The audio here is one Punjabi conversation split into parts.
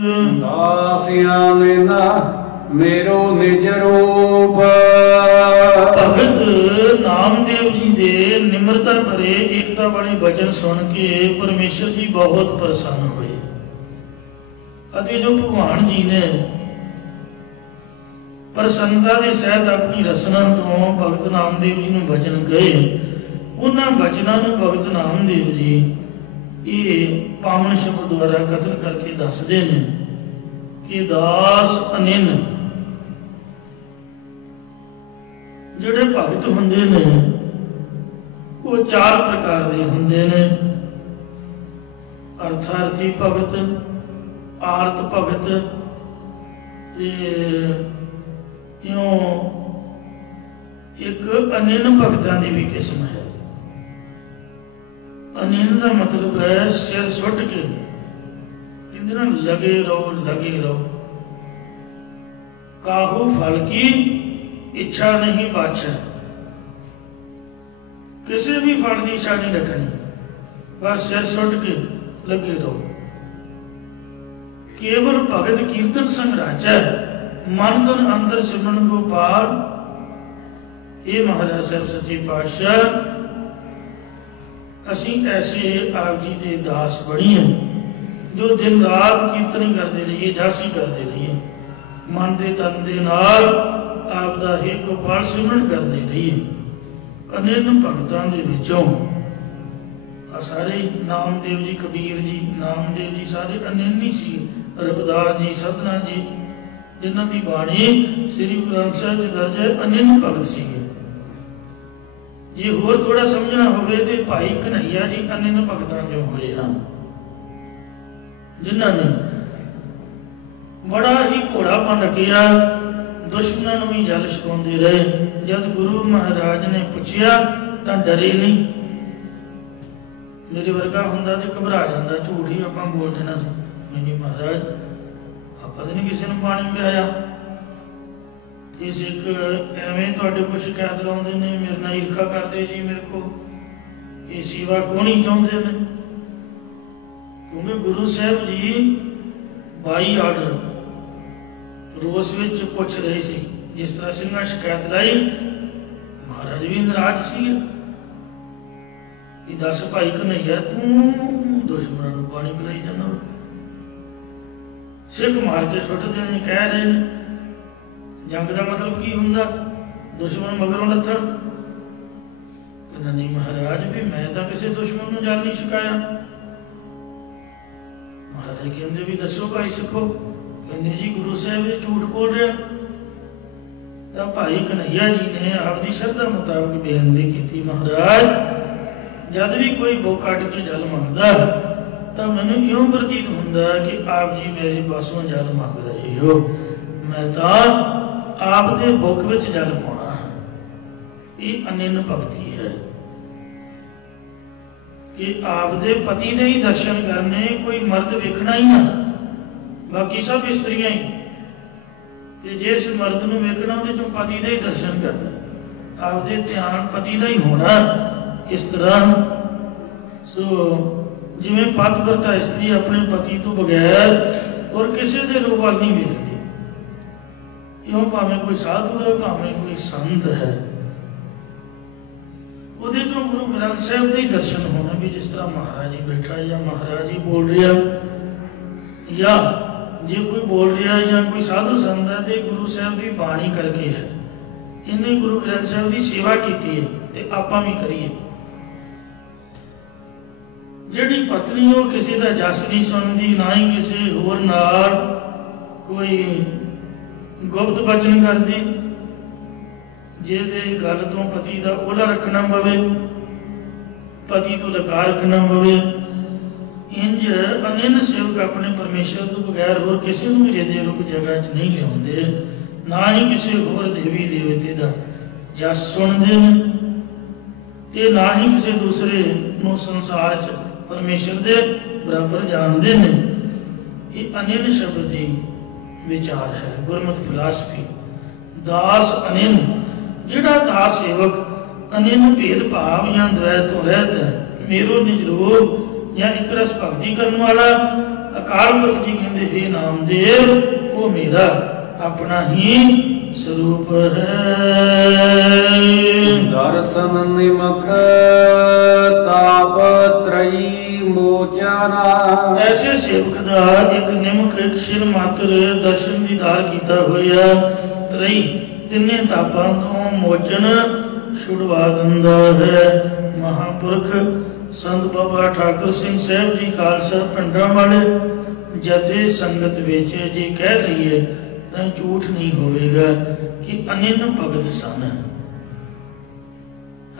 दासियां लेना मेरो निज रूप। भगत नामदेव जी दे निम्रता भरे एकता वाले वचन सुन के परमेश्वर जी बहुत प्रसन्न हुए। अते जो भगवान जी ने प्रसन्नता के सहित अपनी रसना तो भगत नामदेव जी ने वचन कहे, उन्होंने वचनों में भगत नामदेव जी ये पावन शब्द द्वारा कथन करके दसते हैं कि दास अनिन जिहड़े भगत हुंदे ने वो चार प्रकार के हुंदे ने। अर्थार्थी भगत, आरत भगत ते इउं एक अनिन भगतां दी भी किस्म है। अनिन का मतलब है सिर सुट के कहते ना लगे रहो लगे रहो। काहू फल की इच्छा नहीं बादशाह, किसी भी फल की इच्छा नहीं रखनी, बस सिर सुट के लगे रहो। केवल भगत कीर्तन संग राजा, मन धन अंदर सिमरन गोपाल। ये महाराज साहब सच्चे पातशाह असी ऐसे आप जी दे दास बणीए जो दिन रात कीर्तन करते रहिए, जासी करते रहिए, मन दे तन दे नाल आप दा हे गोपाल सिमरन करते रहिए। अनिन भगतां दे विचों सारे नामदेव जी, कबीर जी, नामदेव जी सारे अनिन ही सी। रविदास जी, सतना जी जिन्हां दी बाणी श्री गुरु ग्रंथ साहिब जी दर्ज है, अनिन भगत सीगे। जे होर थोड़ा समझना होवे ते भाई कन्हैया जी अनिन भगतां जो होए हैं, जिन्हां ने बड़ा ही घोड़ापन रखिया, दुश्मनों नूं भी जल छकाउंदे रहे। जब गुरु महाराज ने पूछया तां डरे नहीं। मेरे वर्गा हुंदा ते घबरा जांदा, झूठ ही आपां बोल देना सी। नहीं महाराज आपां तां नहीं किसी नूं पानी पिआया, इस एक एवें तुहाडे कोल शिकायत लाउंदे ने, मेरे नाल ईर्खा करदे जी, मेरे को ये सेवा कोणी चाहुंदे ने। क्योंकि गुरु साहब जी 22 आर्डर रोस विच पुछ रहे सी। जिस तरह सिंघां शिकायत लाई, महाराज भी नाराज सी। दस भाई कन्हैया तू दुश्मनों को पानी पिलाई जाना, सिख मार के सुटते ने, कह रहे हैं जंग का मतलब की हुंदा, दुश्मन मगरों लथण। कहना नहीं महाराज भी मैं तो किसी दुश्मन को जल नहीं छकाया। महाराज कहते भी दसो भाई सिखो, कहते जी गुरु साहब जी झूठ बोल रहा। तो भाई कन्हैया जी ने आपकी श्रद्धा मुताबिक बेनती की, महाराज जब भी कोई बुक कट के जल मंगता तो मैनू इं प्रतीत होंदा कि आप जी मेरे पासों जल मंग रहे हो, मैं तो आप दे बुक विच जल पाउणा। ये अनिन भगती है कि आप दे पति दे ही दर्शन करने, कोई मर्द वेखना ही ना, बाकी सब इस्त्रियां ही। ते जिस मर्द नूं वेखना उहदे चों पति दे ही दर्शन करना, आप दे ध्यान पति दा ही होना। इस तरह सो जिवें पतिव्रता स्त्री अपने पति तो बगैर और किसी के रूप वाल नहीं वेखती, इउं भावें कोई साधु है, भावें कोई संत है, उहदे चों गुरु ग्रंथ साहिब दे दर्शन होने भी। जिस तरह महाराज जी बैठा है या महाराज जी बोल रहा, या जे कोई बोल रहा या कोई साधु संत है तो गुरु साहब की बाणी करके है। इन्हें गुरु ग्रंथ साहब की सेवा की है ते आपां भी करिए। जिहड़ी पत्नी वो किसी का जस नहीं सुनती, ना ही किसी होर नाल कोई गुप्त वचन करती, जिहदे गल तो पति का ओला रखना पवे, पति तो लका रखना पवे, इंज अनिन सेवक अपने परमेश्वर तो बगैर होर किसी नूं भी हृदय रूप जगह च नहीं लियाउंदे, ना ही किसी होर देवी देवते का जस सुनते हैं, ते ना ही किसी दूसरे नूं संसार च परमेश्वर दे बराबर जानते हैं। ये अनिन शब्द की विचार है, गुरमत फिलासफी। दास अनिन, जिहड़ा दास सेवक अनिन भेदभाव या द्वैत तो रहत है, मेरो निज रूप या एक रस भक्ति करने वाला, ਅਕਾਲ ਪੁਰਖ ਜੀ ਕਹਿੰਦੇ हे ਨਾਮਦੇਵ ਉਹ ਮੇਰਾ ਆਪਣਾ ਹੀ ਸਰੂਪ ਹੈ। ਦਰਸ਼ਨ ਨਿਮਖ ਤਾਪ ਤਰਈ ਮੋਚਨਾ। ਐਸੇ ਸੇਵਕ ਦਾ ਇੱਕ ਨਿਮਖ ਇੱਕ ਸ਼ਿਰ ਮਾਤਰ ਦਰਸ਼ਨ ਦੀਦਾਰ ਕੀਤਾ ਹੋਇਆ ਤਰਈ ਤਿੰਨੇ ਤਾਪਾਂ ਤੋਂ ਮੋਚਨ ਛੁਡਵਾ ਦਿੰਦਾ ਹੈ। ਮਹਾਪੁਰਖ ਸੰਤ ਬਾਬਾ ਠਾਕੁਰ ਸਿੰਘ ਸਾਹਿਬ ਜੀ ਖਾਲਸਾ ਪਿੰਡਾਂ ਵਾਲੇ ਜਥੇ ਸੰਗਤ ਵਿੱਚ ਜੇ ਕਹਿ ਲਈਏ ਤਾਂ ਝੂਠ ਨਹੀਂ ਹੋਵੇਗਾ ਕਿ ਅਨੰਨ ਭਗਤ ਸਨ।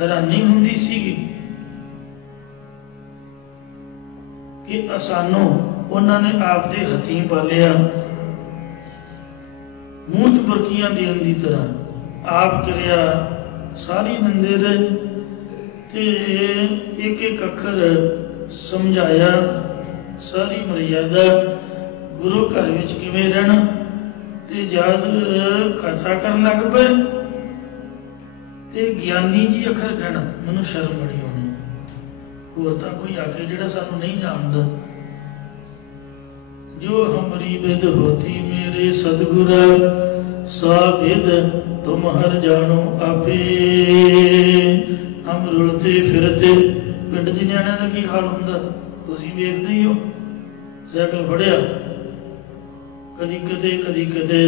ਹੈਰਾਨੀ ਹੁੰਦੀ ਸੀਗੀ ਕਿ ਸਾਨੂੰ ਉਹਨਾਂ ਨੇ ਆਪਦੇ ਹੱਥੀਂ ਪਾਲਿਆ, ਮੂੰਹ 'ਚ ਬੁਰਕੀਆਂ ਦੇਣ ਦੀ ਤਰ੍ਹਾਂ ਆਪ ਕਿਰਿਆ ਸਾਰੀ ਦਿੰਦੇ ਰਹੇ ਤੇ ਇੱਕ ਇੱਕ ਅੱਖਰ ਸਮਝਾਇਆ, ਸਾਰੀ ਮਰਿਆਦਾ ਗੁਰੂ ਘਰ ਵਿੱਚ ਕਿਵੇਂ ਰਹਿਣਾ। ਤੇ ਜਦ ਕਥਾ ਕਰਨ ਲੱਗ ਪਏ ਤੇ ਗਿਆਨੀ ਜੀ ਅੱਖਰ ਕਹਿਣਾ, ਮੈਨੂੰ ਸ਼ਰਮ ਬੜੀ ਆਉਣੀ। ਹੋਰ ਤਾਂ ਕੋਈ ਆਖੇ ਜਿਹੜਾ ਸਾਨੂੰ ਨਹੀਂ ਜਾਣਦਾ। ਜੋ ਹਮਰੀ ਬਿਦ ਹੋਤੀ ਮੇਰੇ ਸਤਿਗੁਰਾ ਸਾ ਬਿਦ ਤੁਮ ਹਰ ਜਾਣੋ ਆਪੇ। ਹਮ ਰੁਲਤੇ ਫਿਰਤੇ, ਪਿੰਡ ਦੇ ਨਿਆਣਿਆਂ ਦਾ ਕੀ ਹਾਲ ਹੁੰਦਾ ਤੁਸੀਂ ਵੇਖਦੇ ਹੀ ਹੋ। ਸਾਈਕਲ ਫੜਿਆ, ਕਦੀ ਕਿਤੇ ਕਦੀ ਕਿਤੇ,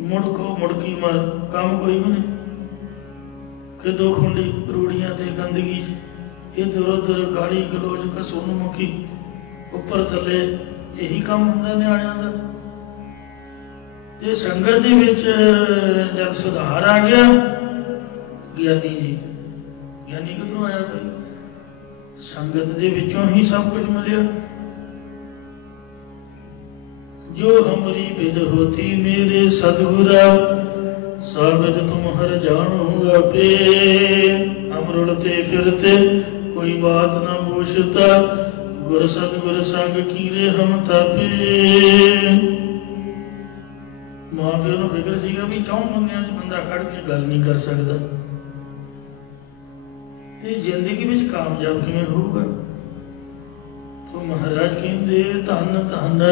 ਮੁੜਕੋ ਮੁੜਕੀ ਮਰ, ਕੰਮ ਕੋਈ ਵੀ ਨਹੀਂ। ਕਿਦੋਂ ਖੁੰਡੀ ਰੂੜੀਆਂ ਤੇ ਗੰਦਗੀ 'ਚ ਇੱਧਰ ਉੱਧਰ ਗਾਲੀ ਗਲੋਚ ਕਸੂਨ ਮੁਖੀ ਉੱਪਰ ਥੱਲੇ, ਇਹੀ ਕੰਮ ਹੁੰਦਾ ਨਿਆਣਿਆਂ ਦਾ। ਤੇ ਸੰਗਤ ਦੇ ਵਿੱਚ ਜਦ ਸੁਧਾਰ ਆ ਗਿਆ, ਗਿਆਨੀ ਜੀ, ਗਿਆਨੀ ਕਿੱਧਰੋਂ ਆਇਆ ਭਾਈ? ਸੰਗਤ ਦੇ ਵਿੱਚੋਂ ਹੀ ਸਭ ਕੁਝ ਮਿਲਿਆ। ਜੋ ਹਮਰੀ ਬਿਦ ਹੋਤੀ ਮੇਰੇ ਸਤਿਗੁਰਾ ਸਾਬਿਤ ਤੁਮ ਹਰ ਜਾਣੋ ਆਪੇ। ਹਮ ਰੁਲਤੇ ਫਿਰਤੇ ਕੋਈ ਬਾਤ ਨਾ ਪੂਛਤਾ, ਗੁਰ ਸਤਿਗੁਰ ਸੰਗ ਕੀਰੇ ਹਮ ਤਾਪੇ। ਮਾਂ ਪਿਓ ਨੂੰ ਫਿਕਰ ਸੀਗਾ ਵੀ ਚੌਂ ਬੰਦਿਆਂ 'ਚ ਬੰਦਾ ਖੜ ਕੇ ਗੱਲ ਨਹੀਂ ਕਰ ਸਕਦਾ ਤੇ ਜ਼ਿੰਦਗੀ ਵਿੱਚ ਕਾਮਯਾਬ ਕਿਵੇਂ ਹੋਊਗਾ। ਤੋ ਮਹਾਰਾਜ ਕਹਿੰਦੇ ਧੰਨ ਧੰਨ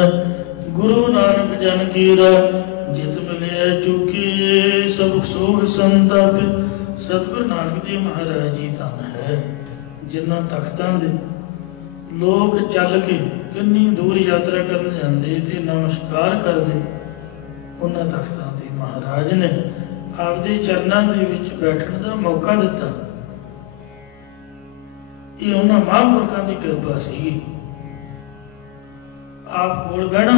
ਗੁਰੂ ਨਾਨਕ ਜਨ ਕੀਰਾ, ਜਿਤ ਮਿਲਿਆ ਚੁਕੇ ਸਭ ਸੋਗ ਸੰਤਾਪ। ਸਤਿਗੁਰੂ ਨਾਨਕ ਦੇਵ ਮਹਾਰਾਜ ਜੀ ਧੰਨ ਹੈ ਜਿਨ੍ਹਾਂ ਤਖਤਾਂ ਦੇ ਲੋਕ ਚੱਲ ਕੇ ਕਿੰਨੀ ਦੂਰ ਯਾਤਰਾ ਕਰਨ ਜਾਂਦੇ ਤੇ ਨਮਸਕਾਰ ਕਰਦੇ। ਉਹਨਾਂ ਤਖਤਾਂ ਦੇ ਮਹਾਰਾਜ ਨੇ ਆਪਦੇ ਚਰਨਾਂ ਦੇ ਵਿੱਚ ਬੈਠਣ ਦਾ ਮੌਕਾ ਦਿੱਤਾ। ਇਹ ਉਹਨਾਂ ਮਹਾਂਪੁਰਖਾਂ ਦੀ ਕਿਰਪਾ ਸੀ। ਆਪ ਕੋਲ ਬਹਿਣਾ,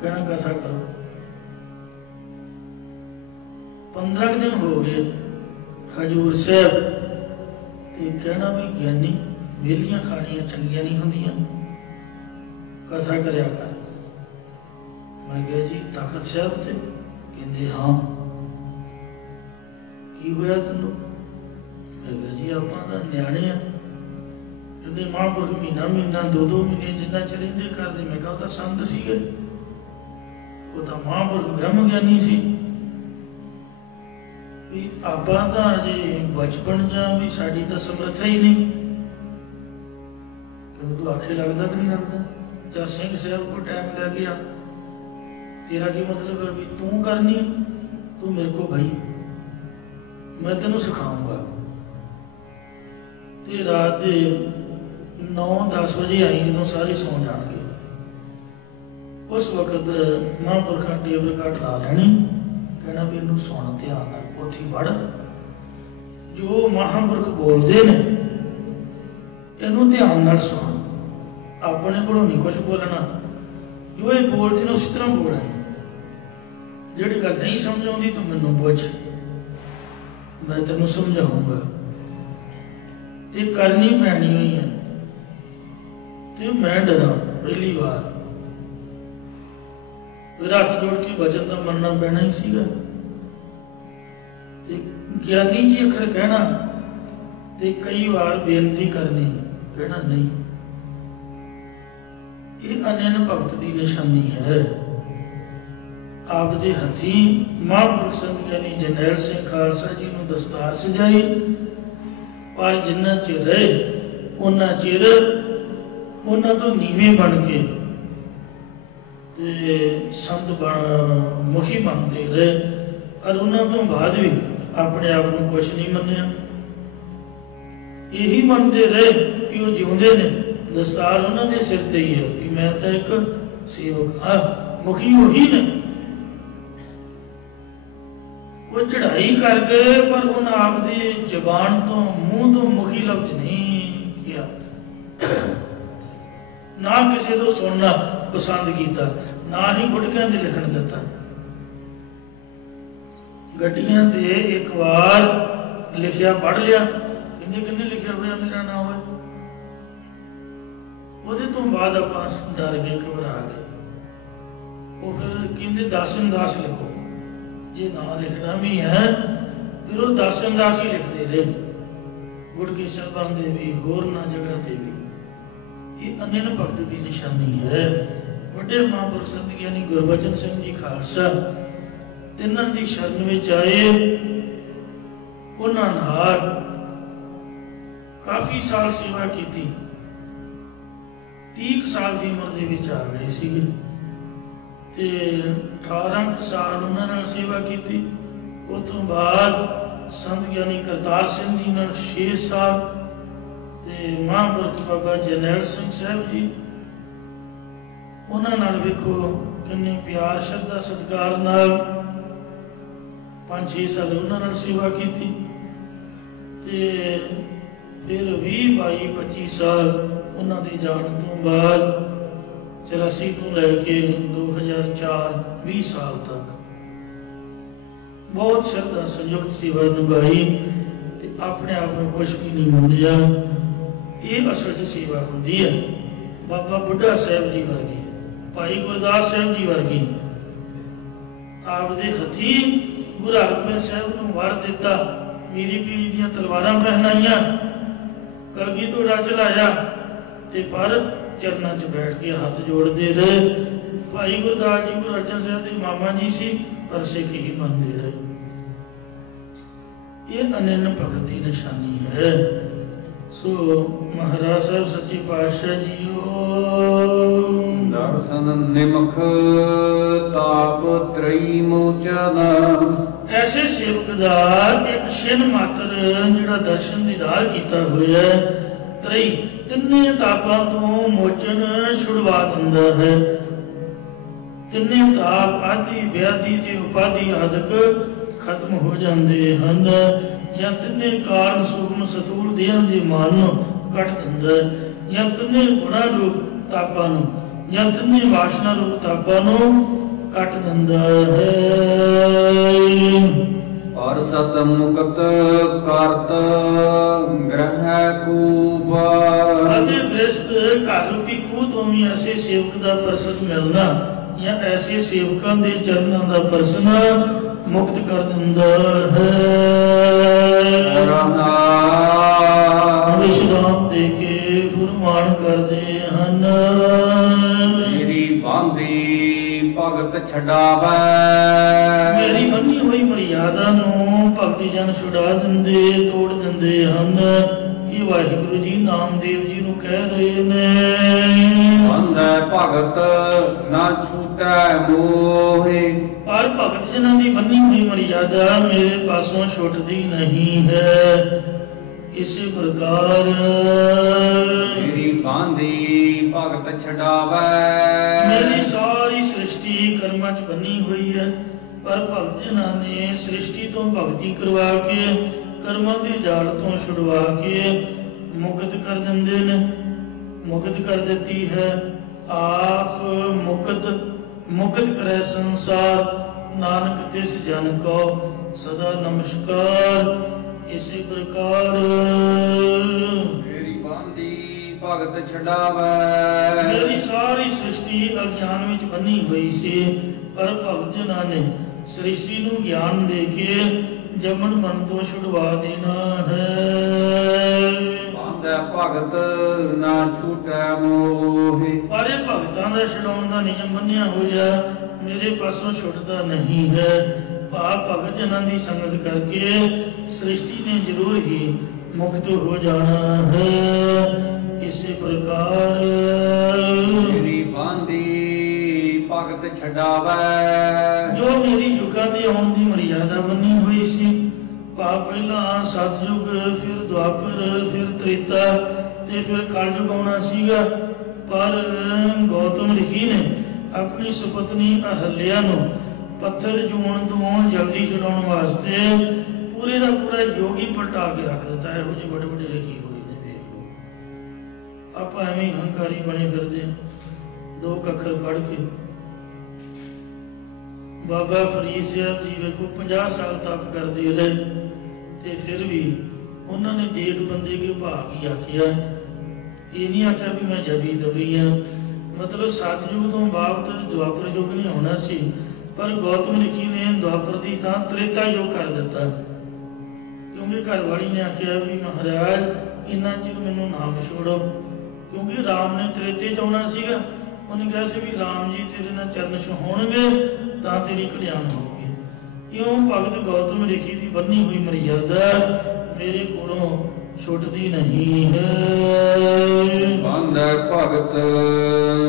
ਕਹਿਣਾ ਕਥਾ ਕਰੋ। 15 ਦਿਨ ਹੋ ਗਏ ਹਜੂਰ ਸਾਹਿਬ ਤੇ ਕਹਿਣਾ ਵੀ ਗਿਆਨੀ ਵੇਲੀਆਂ ਖਾਣੀਆਂ ਚੰਗੀਆਂ ਨਹੀਂ ਹੁੰਦੀਆਂ, ਕਥਾ ਕਰਿਆ ਕਰ। ਮੈਂ ਕਿਹਾ ਜੀ ਤਖਤ ਸਾਹਿਬ ਤੇ? ਕਹਿੰਦੇ ਹਾਂ। ਕੀ ਹੋਇਆ ਤੈਨੂੰ? ਮੈਂ ਕਿਹਾ ਜੀ ਆਪਾਂ ਤਾਂ ਨਿਆਣੇ ਆ। ਕਹਿੰਦੇ ਮਹਾਂਪੁਰਖ ਮਹੀਨਾ ਮਹੀਨਾ 2-2 ਮਹੀਨੇ ਜਿੰਨਾ ਚਿਰ ਰਹਿੰਦੇ ਕਰਦੇ। ਮੈਂ ਕਿਹਾ ਉਹ ਤਾਂ ਸੰਤ ਸੀਗੇ, ਉਹ ਤਾਂ ਮਹਾਂਪੁਰਖ ਬ੍ਰਹਮ ਗਿਆਨੀ ਸੀ। ਵੀ ਆਪਾਂ ਤਾਂ ਅਜੇ ਬਚਪਨ ਜਾਂ ਵੀ ਸਾਡੀ ਤਾਂ ਸਮਰੱਥਾ ਹੀ ਨਹੀਂ। ਕਹਿੰਦੇ ਤੂੰ ਆਖੇ ਲੱਗਦਾ ਕਿ ਨਹੀਂ ਲੱਗਦਾ? ਜਾਂ ਸਿੰਘ ਸਾਹਿਬ ਕੋਲ ਟਾਈਮ ਲੈ ਗਿਆ, ਤੇਰਾ ਕੀ ਮਤਲਬ ਹੈ ਵੀ ਤੂੰ ਕਰਨੀ? ਤੂੰ ਮੇਰੇ ਕੋਲ ਬਈ, ਮੈਂ ਤੈਨੂੰ ਸਿਖਾਊਂਗਾ। ਤੇ ਰਾਤ ਦੇ 9-10 ਵਜੇ ਆਈ, ਜਦੋਂ ਸਾਰੇ ਸੌਂ ਜਾਣਗੇ। ਉਸ ਵਕਤ ਮਹਾਂਪੁਰਖਾਂ ਟੇਪ ਰਿਕਾਰਡ ਲਾ ਲੈਣੀ, ਕਹਿਣਾ ਵੀ ਇਹਨੂੰ ਸੁਣ ਧਿਆਨ ਨਾਲ, ਪੋਥੀ ਪੜ੍ਹ। ਜੋ ਮਹਾਂਪੁਰਖ ਬੋਲਦੇ ਨੇ ਇਹਨੂੰ ਧਿਆਨ ਨਾਲ ਸੁਣ, ਆਪਣੇ ਕੋਲੋਂ ਨਹੀਂ ਕੁਛ ਬੋਲਣਾ। ਜੋ ਇਹ ਬੋਲਦੇ ਨੇ ਉਸੇ ਤਰ੍ਹਾਂ ਬੋਲਣਾ। ਜਿਹੜੀ ਗੱਲ ਨਹੀਂ ਸਮਝ ਆਉਂਦੀ ਤੂੰ ਮੈਨੂੰ ਪੁੱਛ, ਮੈਂ ਤੈਨੂੰ ਸਮਝਾਊਂਗਾ। ਤੇ ਕਰਨੀ ਪੈਣੀ ਹੋਈ ਹੈ। ਤੇ ਮੈਂ ਡਰਾਂ ਪਹਿਲੀ ਵਾਰ, ਹੱਥ ਜੋੜ ਕੇ ਵਚਨ ਤਾਂ ਮੰਨਣਾ ਪੈਣਾ ਹੀ ਸੀਗਾ। ਤੇ ਗਿਆਨੀ ਜੀ ਅੱਖਰ ਕਹਿਣਾ ਤੇ ਕਈ ਵਾਰ ਬੇਨਤੀ ਕਰਨੀ, ਕਹਿਣਾ ਨਹੀਂ। ਇਹ ਅਨੰਨ ਭਗਤ ਦੀ ਨਿਸ਼ਾਨੀ ਹੈ। ਆਪ ਦੇ ਹੱਥੀਂ ਮਹਾਂਪੁਰਖ ਸੰਤ ਗਿਆਨੀ ਜਰਨੈਲ ਸਿੰਘ ਖਾਲਸਾ ਜੀ ਨੂੰ ਦਸਤਾਰ ਸਜਾਈ, ਪਰ ਜਿੰਨਾ ਚਿਰ ਰਹੇ ਉਹਨਾਂ ਚਿਰ ਉਹਨਾਂ ਤੋਂ ਨੀਵੇਂ ਬਣ ਕੇ ਤੇ ਸੰਤ ਮੁਖੀ ਮੰਨਦੇ ਰਹੇ, ਔਰ ਉਹਨਾਂ ਤੋਂ ਬਾਅਦ ਵੀ ਆਪਣੇ ਆਪ ਨੂੰ ਕੁਛ ਨਹੀਂ ਮੰਨਿਆ। ਇਹੀ ਮੰਨਦੇ ਰਹੇ ਕਿ ਉਹ ਜਿਉਂਦੇ ਨੇ, ਦਸਤਾਰ ਉਹਨਾਂ ਦੇ ਸਿਰ ਤੇ ਹੀ ਹੈ ਕਿ ਮੈਂ ਤਾਂ ਇੱਕ ਸੇਵਕ ਹਾਂ, ਮੁਖੀ ਉਹੀ ਨੇ। ਉਹ ਚੜ੍ਹਾਈ ਕਰ ਗਏ ਪਰ ਉਹਨਾਂ ਆਪ ਦੀ ਜ਼ਬਾਨ ਤੋਂ, ਮੂੰਹ ਤੋਂ ਮੁਖੀ ਲਫ਼ਜ਼ ਨਹੀਂ ਕਿਹਾ, ਨਾ ਕਿਸੇ ਤੋਂ ਸੁਣਨਾ ਪਸੰਦ ਕੀਤਾ, ਨਾ ਹੀ ਗੁਟਕਿਆਂ 'ਚ ਲਿਖਣ ਦਿੱਤਾ। ਗੱਡੀਆਂ ਤੇ ਇੱਕ ਵਾਰ ਲਿਖਿਆ ਪੜ੍ਹ ਲਿਆ, ਕਹਿੰਦੇ ਕਿੰਨੇ ਲਿਖਿਆ ਹੋਇਆ ਮੇਰਾ ਨਾਮ ਹੈ। ਉਹਦੇ ਤੋਂ ਬਾਅਦ ਆਪਾਂ ਡਰ ਗਏ, ਘਬਰਾ ਗਏ। ਉਹ ਫਿਰ ਕਹਿੰਦੇ ਦਾਸਨ-ਦਾਸ ਲਿਖੋ, ਜੇ ਨਾ ਲਿਖਣਾ ਵੀ ਹੈ ਫਿਰ ਉਹ ਦਾਸਨ-ਦਾਸ ਹੀ ਲਿਖਦੇ ਰਹੇ, ਗੁਟਕੇ ਸਾਹਿਬਾਨ ਦੇ ਵੀ, ਹੋਰਨਾਂ ਜਗ੍ਹਾ ਤੇ ਵੀ। ਇਹ ਅਨੰਨ ਭਗਤ ਦੀ ਨਿਸ਼ਾਨੀ ਹੈ। ਵੱਡੇ ਮਹਾਂਪੁਰਖ ਸੰਤ ਗਿਆਨੀ ਗੁਰਬਚਨ ਸਿੰਘ ਜੀ ਖਾਲਸਾ ਤਿੰਨਾਂ ਦੀ ਸ਼ਰਨ ਵਿੱਚ ਆਏ। ਉਹਨਾਂ ਨਾਲ ਕਾਫੀ ਸਾਲ ਸੇਵਾ ਕੀਤੀ, 30 ਸਾਲ ਦੀ ਉਮਰ ਦੇ ਵਿੱਚ ਆ ਗਏ ਸੀਗੇ ਤੇ 18 ਸਾਲ ਉਹਨਾਂ ਨਾਲ ਸੇਵਾ ਕੀਤੀ। ਉਸ ਤੋਂ ਬਾਅਦ ਸੰਤ ਗਿਆਨੀ ਕਰਤਾਰ ਸਿੰਘ ਜੀ ਨਾਲ 6 ਸਾਲ ਤੇ ਮਹਾਂਪੁਰਖ ਬਾਬਾ ਜਰਨੈਲ ਸਿੰਘ ਸਾਹਿਬ ਜੀ, ਉਹਨਾਂ ਨਾਲ ਵੇਖੋ ਕਿੰਨੇ ਪਿਆਰ, ਸ਼ਰਧਾ, ਸਤਿਕਾਰ ਨਾਲ 5-6 ਸਾਲ ਉਹਨਾਂ ਨਾਲ ਸੇਵਾ ਕੀਤੀ ਤੇ ਫਿਰ 20, 22, 25 ਸਾਲ ਉਹਨਾਂ ਦੇ ਜਾਣ ਤੋਂ ਬਾਅਦ 84 ਤੋਂ ਲੈ ਕੇ 2004 20 ਸਾਲ ਤੱਕ ਬਹੁਤ ਸ਼ਰਧਾ ਸੰਯੁਕਤ ਸੇਵਾ ਨਿਭਾਈ ਤੇ ਆਪਣੇ ਆਪ ਨੂੰ ਕੁਛ ਵੀ ਨਹੀਂ ਮੰਨਿਆ। ਇਹ ਅਸਲ 'ਚ ਸੇਵਾ ਹੁੰਦੀ ਹੈ। ਬਾਬਾ ਬੁੱਢਾ ਸਾਹਿਬ ਜੀ ਵਰਗੀ, ਭਾਈ ਗੁਰਦਾਸ ਸਾਹਿਬ ਜੀ ਵਰਗੀ, ਆਪਦੇ ਹੱਥੀਂ ਗੁਰੂ ਹਰਗੋਬਿੰਦ ਸਾਹਿਬ ਨੂੰ ਵਰ ਦਿੱਤਾ, ਮੀਰੀ ਪੀਰੀ ਦੀਆਂ ਤਲਵਾਰਾਂ ਪਹਿਨਾਈਆਂ, ਕਲਗੀ ਤੋਂ ਡਾ ਚਲਾਇਆ ਤੇ ਪਰ ਚਰਨਾਂ 'ਚ ਬੈਠ ਕੇ ਹੱਥ ਜੋੜਦੇ ਰਹੇ। ਭਾਈ ਗੁਰਦਾਸ ਜੀ ਗੁਰੂ ਅਰਜਨ ਸਾਹਿਬ ਦੇ ਮਾਮਾ ਜੀ ਸੀ, ਪਰ ਸਿੱਖ ਹੀ ਮੰਨਦੇ ਰਹੇ। ਇਹ ਅਨੰਨ ਭਗਤ ਦੀ ਨਿਸ਼ਾਨੀ ਹੈ। ਸੋ ਮਹਾਰਾਜ ਸਾਹਿਬ ਸੱਚੇ ਪਾਤਸ਼ਾਹ ਜੀਓ, ਦਰਸ਼ਨ ਨਿਮਖ ਤਾਪ ਤ੍ਰਈ ਮੋਚਨ। ਐਸੇ ਸੇਵਕ ਦਾ ਇੱਕ ਛਿਨ ਮਾਤਰ ਜਿਹੜਾ ਦਰਸ਼ਨ ਦੀਦਾਰ ਕੀਤਾ ਹੋਇਆ, ਤ੍ਰਈ ਤਿੰਨੇ ਤਾਪਾਂ ਤੋਂ ਮੋਚਨ ਛੁਡਵਾ ਦਿੰਦਾ ਹੈ। ਤਿੰਨੇ ਤਾਪ ਆਦਿ, ਵਿਆਧੀ ਤੇ ਉਪਾਧੀ ਆਦਿਕ ਖਤਮ ਹੋ ਜਾਂਦੇ ਹਨ, ਜਾਂ ਤਿੰਨੇ ਕਾਰਨ ਸੂਖਮ ਸਥੂਲ ਦੇਹਾਂ ਦੇ ਮਾਨ ਨੂੰ ਕੱਟ ਦਿੰਦਾ ਹੈ, ਜਾਂ ਤਿੰਨੇ ਗੁਣਾ ਰੂਪ ਤਾਪਾਂ ਨੂੰ, ਜਾਂ ਤਿੰਨੇ ਵਾਸ਼ਨਾ ਰੂਪ ਤਾਪਾਂ ਨੂੰ ਕੱਟ ਦਿੰਦਾ ਹੈ। ਪਰ ਸਤ ਮੁਕਤ ਕਰਤ ਗ੍ਰਹਿ ਕੂਪ। ਅਤੇ ਗ੍ਰਸਤ ਘਰ ਰੂਪੀ ਖੂਹ ਤੋਂ ਵੀ ਐਸੇ ਸੇਵਕ ਦਾ ਪ੍ਰਸਦ ਮਿਲਣਾ, ਜਾਂ ਐਸੇ ਸੇਵਕਾਂ ਦੇ ਚਰਨਾਂ ਦਾ ਪਰਸਨ ਮੁਕਤ ਕਰ ਦਿੰਦਾ ਹੈ। ਵਿਸ਼ਰਾਮ ਦੇ ਕੇ ਫੁਰਮਾਨ ਕਰਦੇ ਹਨ, ਮੇਰੀ ਬਾਂਦੀ ਭਗਤ ਛਡਾਵੈ। ਮੇਰੀ ਬੰਨੀ ਹੋਈ ਮਰਿਆਦਾ ਨੂੰ ਭਗਤੀ ਜਨ ਛੁਡਾ ਦਿੰਦੇ, ਤੋੜ ਦਿੰਦੇ ਹਨ। ਇਹ ਵਾਹਿਗੁਰੂ ਜੀ ਨਾਮਦੇਵ ਜੀ ਨੂੰ ਕਹਿ ਰਹੇ ਨੇ, ਬੰਧੈ ਭਗਤ ਨਾ ਛੂਟੈ ਮੋਹਿ। ਪਰ ਭਗਤ ਜਨਾਂ ਦੀ ਬੰਨੀ ਹੋਈ ਮਰਿਆਦਾ ਮੇਰੇ ਪਾਸੋਂ ਛੁੱਟਦੀ ਨਹੀਂ ਹੈ। ਇਸੇ ਪ੍ਰਕਾਰ ਮੇਰੀ ਬਾਂਦੀ ਭਗਤ ਛਡਾਵੈ। ਮੇਰੀ ਸਾਰੀ ਸ੍ਰਿਸ਼ਟੀ ਕਰਮਾਂ 'ਚ ਬੰਨੀ ਹੋਈ ਹੈ, ਪਰ ਭਗਤ ਜਨਾਂ ਨੇ ਸ੍ਰਿਸ਼ਟੀ ਤੋਂ ਭਗਤੀ ਕਰਵਾ ਕੇ, ਕਰਮਾਂ ਦੇ ਜਾਲ ਤੋਂ ਛੁਡਵਾ ਕੇ ਮੁਕਤ ਕਰ ਦਿੰਦੇ ਨੇ, ਮੁਕਤ ਕਰ ਦਿੱਤੀ ਹੈ। ਆਪ ਮੁਕਤ ਕਰੇ ਸੰਸਾਰ, ਨਾਨਕ ਤਿਸ ਜਨ ਕੋ ਸਦਾ ਨਮਸਕਾਰ। ਇਸੇ ਪ੍ਰਕਾਰ ਮੇਰੀ ਬਾਂਦੀ ਭਗਤ ਛਡਾਵੈ। ਮੇਰੀ ਸਾਰੀ ਸ੍ਰਿਸ਼ਟੀ ਅਗਿਆਨ ਵਿੱਚ ਬੰਨੀ ਹੋਈ ਸੀ, ਪਰ ਭਗਤ ਜਨਾਂ ਨੇ ਸ੍ਰਿਸ਼ਟੀ ਨੂੰ ਗਿਆਨ ਦੇ ਕੇ ਜਮਨ ਮਨ ਤੋਂ ਛੁਡਵਾ ਦੇਣਾ ਹੈ। ਬੰਧੈ ਭਗਤ ਨਾ ਛੂਟੈ ਮੋਹਿ। ਪਰ ਇਹ ਭਗਤਾਂ ਦਾ ਛਡਾਉਣ ਦਾ ਨਿਯਮ ਬੰਨਿਆ ਹੋਇਆ, ਮੇਰੇ ਪਾਸੋਂ ਛੁੱਟਦਾ ਨਹੀਂ ਹੈ। ਭਾਵ ਭਗਤ ਜਨਾਂ ਦੀ ਸੰਗਤ ਕਰਕੇ ਸ੍ਰਿਸ਼ਟੀ ਨੇ ਜ਼ਰੂਰ ਹੀ ਮੁਕਤ ਹੋ ਜਾਣਾ ਹੈ। ਇਸੇ ਪ੍ਰਕਾਰ ਮੇਰੀ ਬਾਂਦੀ ਭਗਤ ਛਡਾਵੈ। ਜੋ ਮੇਰੀ ਯੁੱਗਾਂ ਦੇ ਆਉਣ ਦੀ ਮਰਿਆਦਾ ਬੰਨੀ ਹੋਈ ਸੀ, ਭਾਵ ਪਹਿਲਾਂ ਸਤਯੁਗ, ਫਿਰ ਦੁਆਪਰ, ਫਿਰ ਤ੍ਰੇਤਾ ਤੇ ਫਿਰ ਕਲਯੁਗ ਆਉਣਾ ਸੀਗਾ, ਪਰ ਗੌਤਮ ਰਿਸ਼ੀ ਨੇ ਆਪਣੀ ਸੁਪਤਨੀ ਅਹਲਿਆ ਨੂੰ ਪੱਥਰ ਜੂਣ ਤੋਂ ਜਲਦੀ ਛੁਡਾਉਣ ਵਾਸਤੇ ਪੂਰੇ ਦਾ ਪੂਰਾ ਯੋਗ ਹੀ ਪਲਟਾ ਕੇ ਰੱਖ ਦਿੱਤਾ। ਇਹੋ ਜਿਹੇ ਬੜੇ ਬੜੇ ਰਿਸ਼ੀ ਹੋਏ ਨੇ, ਦੇਖ ਲਓ। ਆਪਾਂ ਐਵੇਂ ਹੰਕਾਰੀ ਬਣੇ ਫਿਰਦੇ, ਦੋ ਅੱਖਰ ਪੜ੍ਹ ਕੇ। ਬਾਬਾ ਫਰੀਦ ਸਾਹਿਬ ਜੀ ਵੇਖੋ 50 ਸਾਲ ਤਪ ਕਰਦੇ ਰਹੇ ਤੇ ਫਿਰ ਵੀ ਉਹਨਾਂ ਨੇ ਦੇਖ ਬੰਦੇ ਕੇ ਭਾਗ ਹੀ ਆਖਿਆ। ਇਹ ਨਹੀਂ ਆਖਿਆ ਵੀ ਮੈਂ ਜਬੀ ਦਬੀ ਹਾਂ। ਮਤਲਬ ਸਤਯੁਗ ਤੋਂ ਬਾਅਦ ਦੁਆਪਰ ਯੁੱਗ ਨਹੀਂ ਹੋਣਾ ਸੀ, ਪਰ ਗੌਤਮ ਰਿਸ਼ੀ ਨੇ ਦੁਆਪਰ ਦੀ ਥਾਂ ਤ੍ਰੇਤਾ ਯੁੱਗ ਕਰ ਦਿੱਤਾ, ਕਿਉਂਕਿ ਘਰ ਵਾਲੀ ਨੇ ਆਖਿਆ ਵੀ ਮਹਾਰਾਜ ਇੰਨਾ ਚਿਰ ਮੈਨੂੰ ਨਾਮ ਛੋੜੋ, ਕਿਉਂਕਿ ਰਾਮ ਨੇ ਤ੍ਰੇਤੇ ਚ ਆਉਣਾ ਸੀਗਾ। ਉਹਨੇ ਕਿਹਾ ਸੀ ਵੀ ਰਾਮ ਜੀ ਤੇਰੇ ਨਾਲ ਚਰਨ ਛੋਹਣਗੇ ਤਾਂ ਤੇਰੀ ਕਲਿਆਣ ਹੋਊਗੀ। ਇਉਂ ਭਗਤ ਗੌਤਮ ਰਿਸ਼ੀ ਦੀ ਬੰਨੀ ਹੋਈ ਮਰਿਆਦਾ ਮੇਰੇ ਕੋਲੋਂ ਛੁੱਟਦੀ ਨਹੀਂ ਹੈ। ਬੰਧੈ ਭਗਤ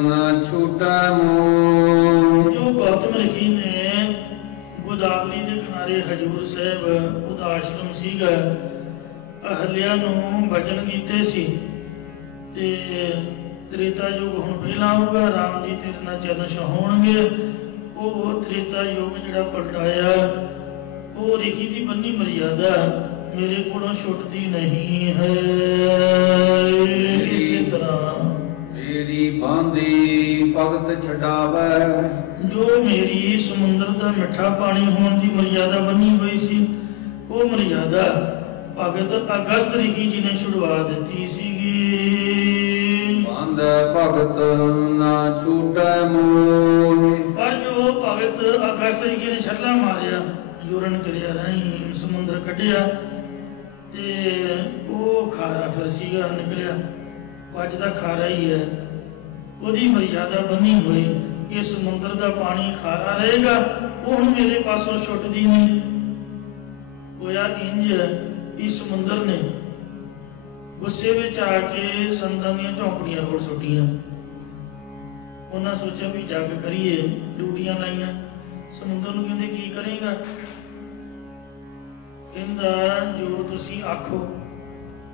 ਨਾ ਛੂਟੈ ਮੋਹ। ਜੋ ਗੌਤਮ ਰਿਸ਼ੀ ਨੇ ਗੋਦਾਵਰੀ ਦੇ ਕਿਨਾਰੇ ਹਜੂਰ ਸਾਹਿਬ ਉਹਦਾ ਆਸ਼ਰਮ ਸੀਗਾ, ਅਹਲਿਆ ਨੂੰ ਬਚਨ ਕੀਤੇ ਸੀ ਤੇ ਤ੍ਰੇਤਾ ਯੁੱਗ ਹੁਣ ਪਹਿਲਾਂ ਆਊਗਾ, ਰਾਮ ਜੀ ਤੇਰੇ ਨਾਲ ਚਰਨ ਛੋਹਣਗੇ। ਉਹ ਤ੍ਰੇਤਾ ਯੁੱਗ ਜਿਹੜਾ ਪਲਟਾਇਆ, ਉਹ ਰਿਸ਼ੀ ਦੀ ਬੰਨੀ ਮਰਿਆਦਾ ਮੇਰੇ ਕੋਲੋਂ ਛੁੱਟਦੀ ਨਹੀਂ ਹੈ। ਇਸੇ ਤਰ੍ਹਾਂ ਮੇਰੀ ਬਾਂਦੀ ਭਗਤ ਛਡਾਵੈ। ਜੋ ਮੇਰੀ ਸਮੁੰਦਰ ਦਾ ਮਿੱਠਾ ਪਾਣੀ ਹੋਣ ਦੀ ਮਰਿਆਦਾ ਬੰਨੀ ਹੋਈ ਸੀ, ਉਹ ਮਰਿਆਦਾ ਭਗਤ ਅਗਸਤ ਰਿਸ਼ੀ ਜੀ ਨੇ ਛੁਡਵਾ ਦਿੱਤੀ ਸੀਗੀ। ਬੰਧੈ ਭਗਤ ਨਾ ਛੂਟੈ ਮੋਹ। ਪਰ ਜੋ ਭਗਤ ਅਗਸਤ ਰਿਸ਼ੀ ਨੇ ਛੱਲਾ ਮਾਰਿਆ, ਜੋਰਨ ਕਰਿਆ, ਰਾਹੀਂ ਸਮੁੰਦਰ ਕੱਢਿਆ ਤੇ ਉਹ ਖਾਰਾ ਫਿਰ ਸੀਗਾ ਨਿਕਲਿਆ, ਅੱਜ ਦਾ ਖਾਰਾ ਹੀ ਹੈ। ਉਹਦੀ ਮਰਿਆਦਾ ਬੰਨੀ ਹੋਈ ਕਿ ਸਮੁੰਦਰ ਦਾ ਪਾਣੀ ਖਾਰਾ ਰਹੇਗਾ, ਉਹ ਹੁਣ ਮੇਰੇ ਪਾਸੋਂ ਛੁੱਟਦੀ ਨਹੀਂ। ਹੋਇਆ ਇੰਜ ਵੀ ਸਮੁੰਦਰ ਨੇ ਗੁੱਸੇ ਵਿੱਚ ਆ ਕੇ ਸੰਦਾਂ ਦੀਆਂ ਝੌਂਪੜੀਆਂ ਰੋੜ ਸੁੱਟੀਆਂ। ਉਹਨਾਂ ਸੋਚਿਆ ਵੀ ਜੱਗ ਕਰੀਏ, ਡਿਊਟੀਆਂ ਲਾਈਆਂ। ਸਮੁੰਦਰ ਨੂੰ ਕਹਿੰਦੇ ਕੀ ਕਰੇਗਾ? ਕਹਿੰਦਾ ਜੋ ਤੁਸੀਂ ਆਖੋ,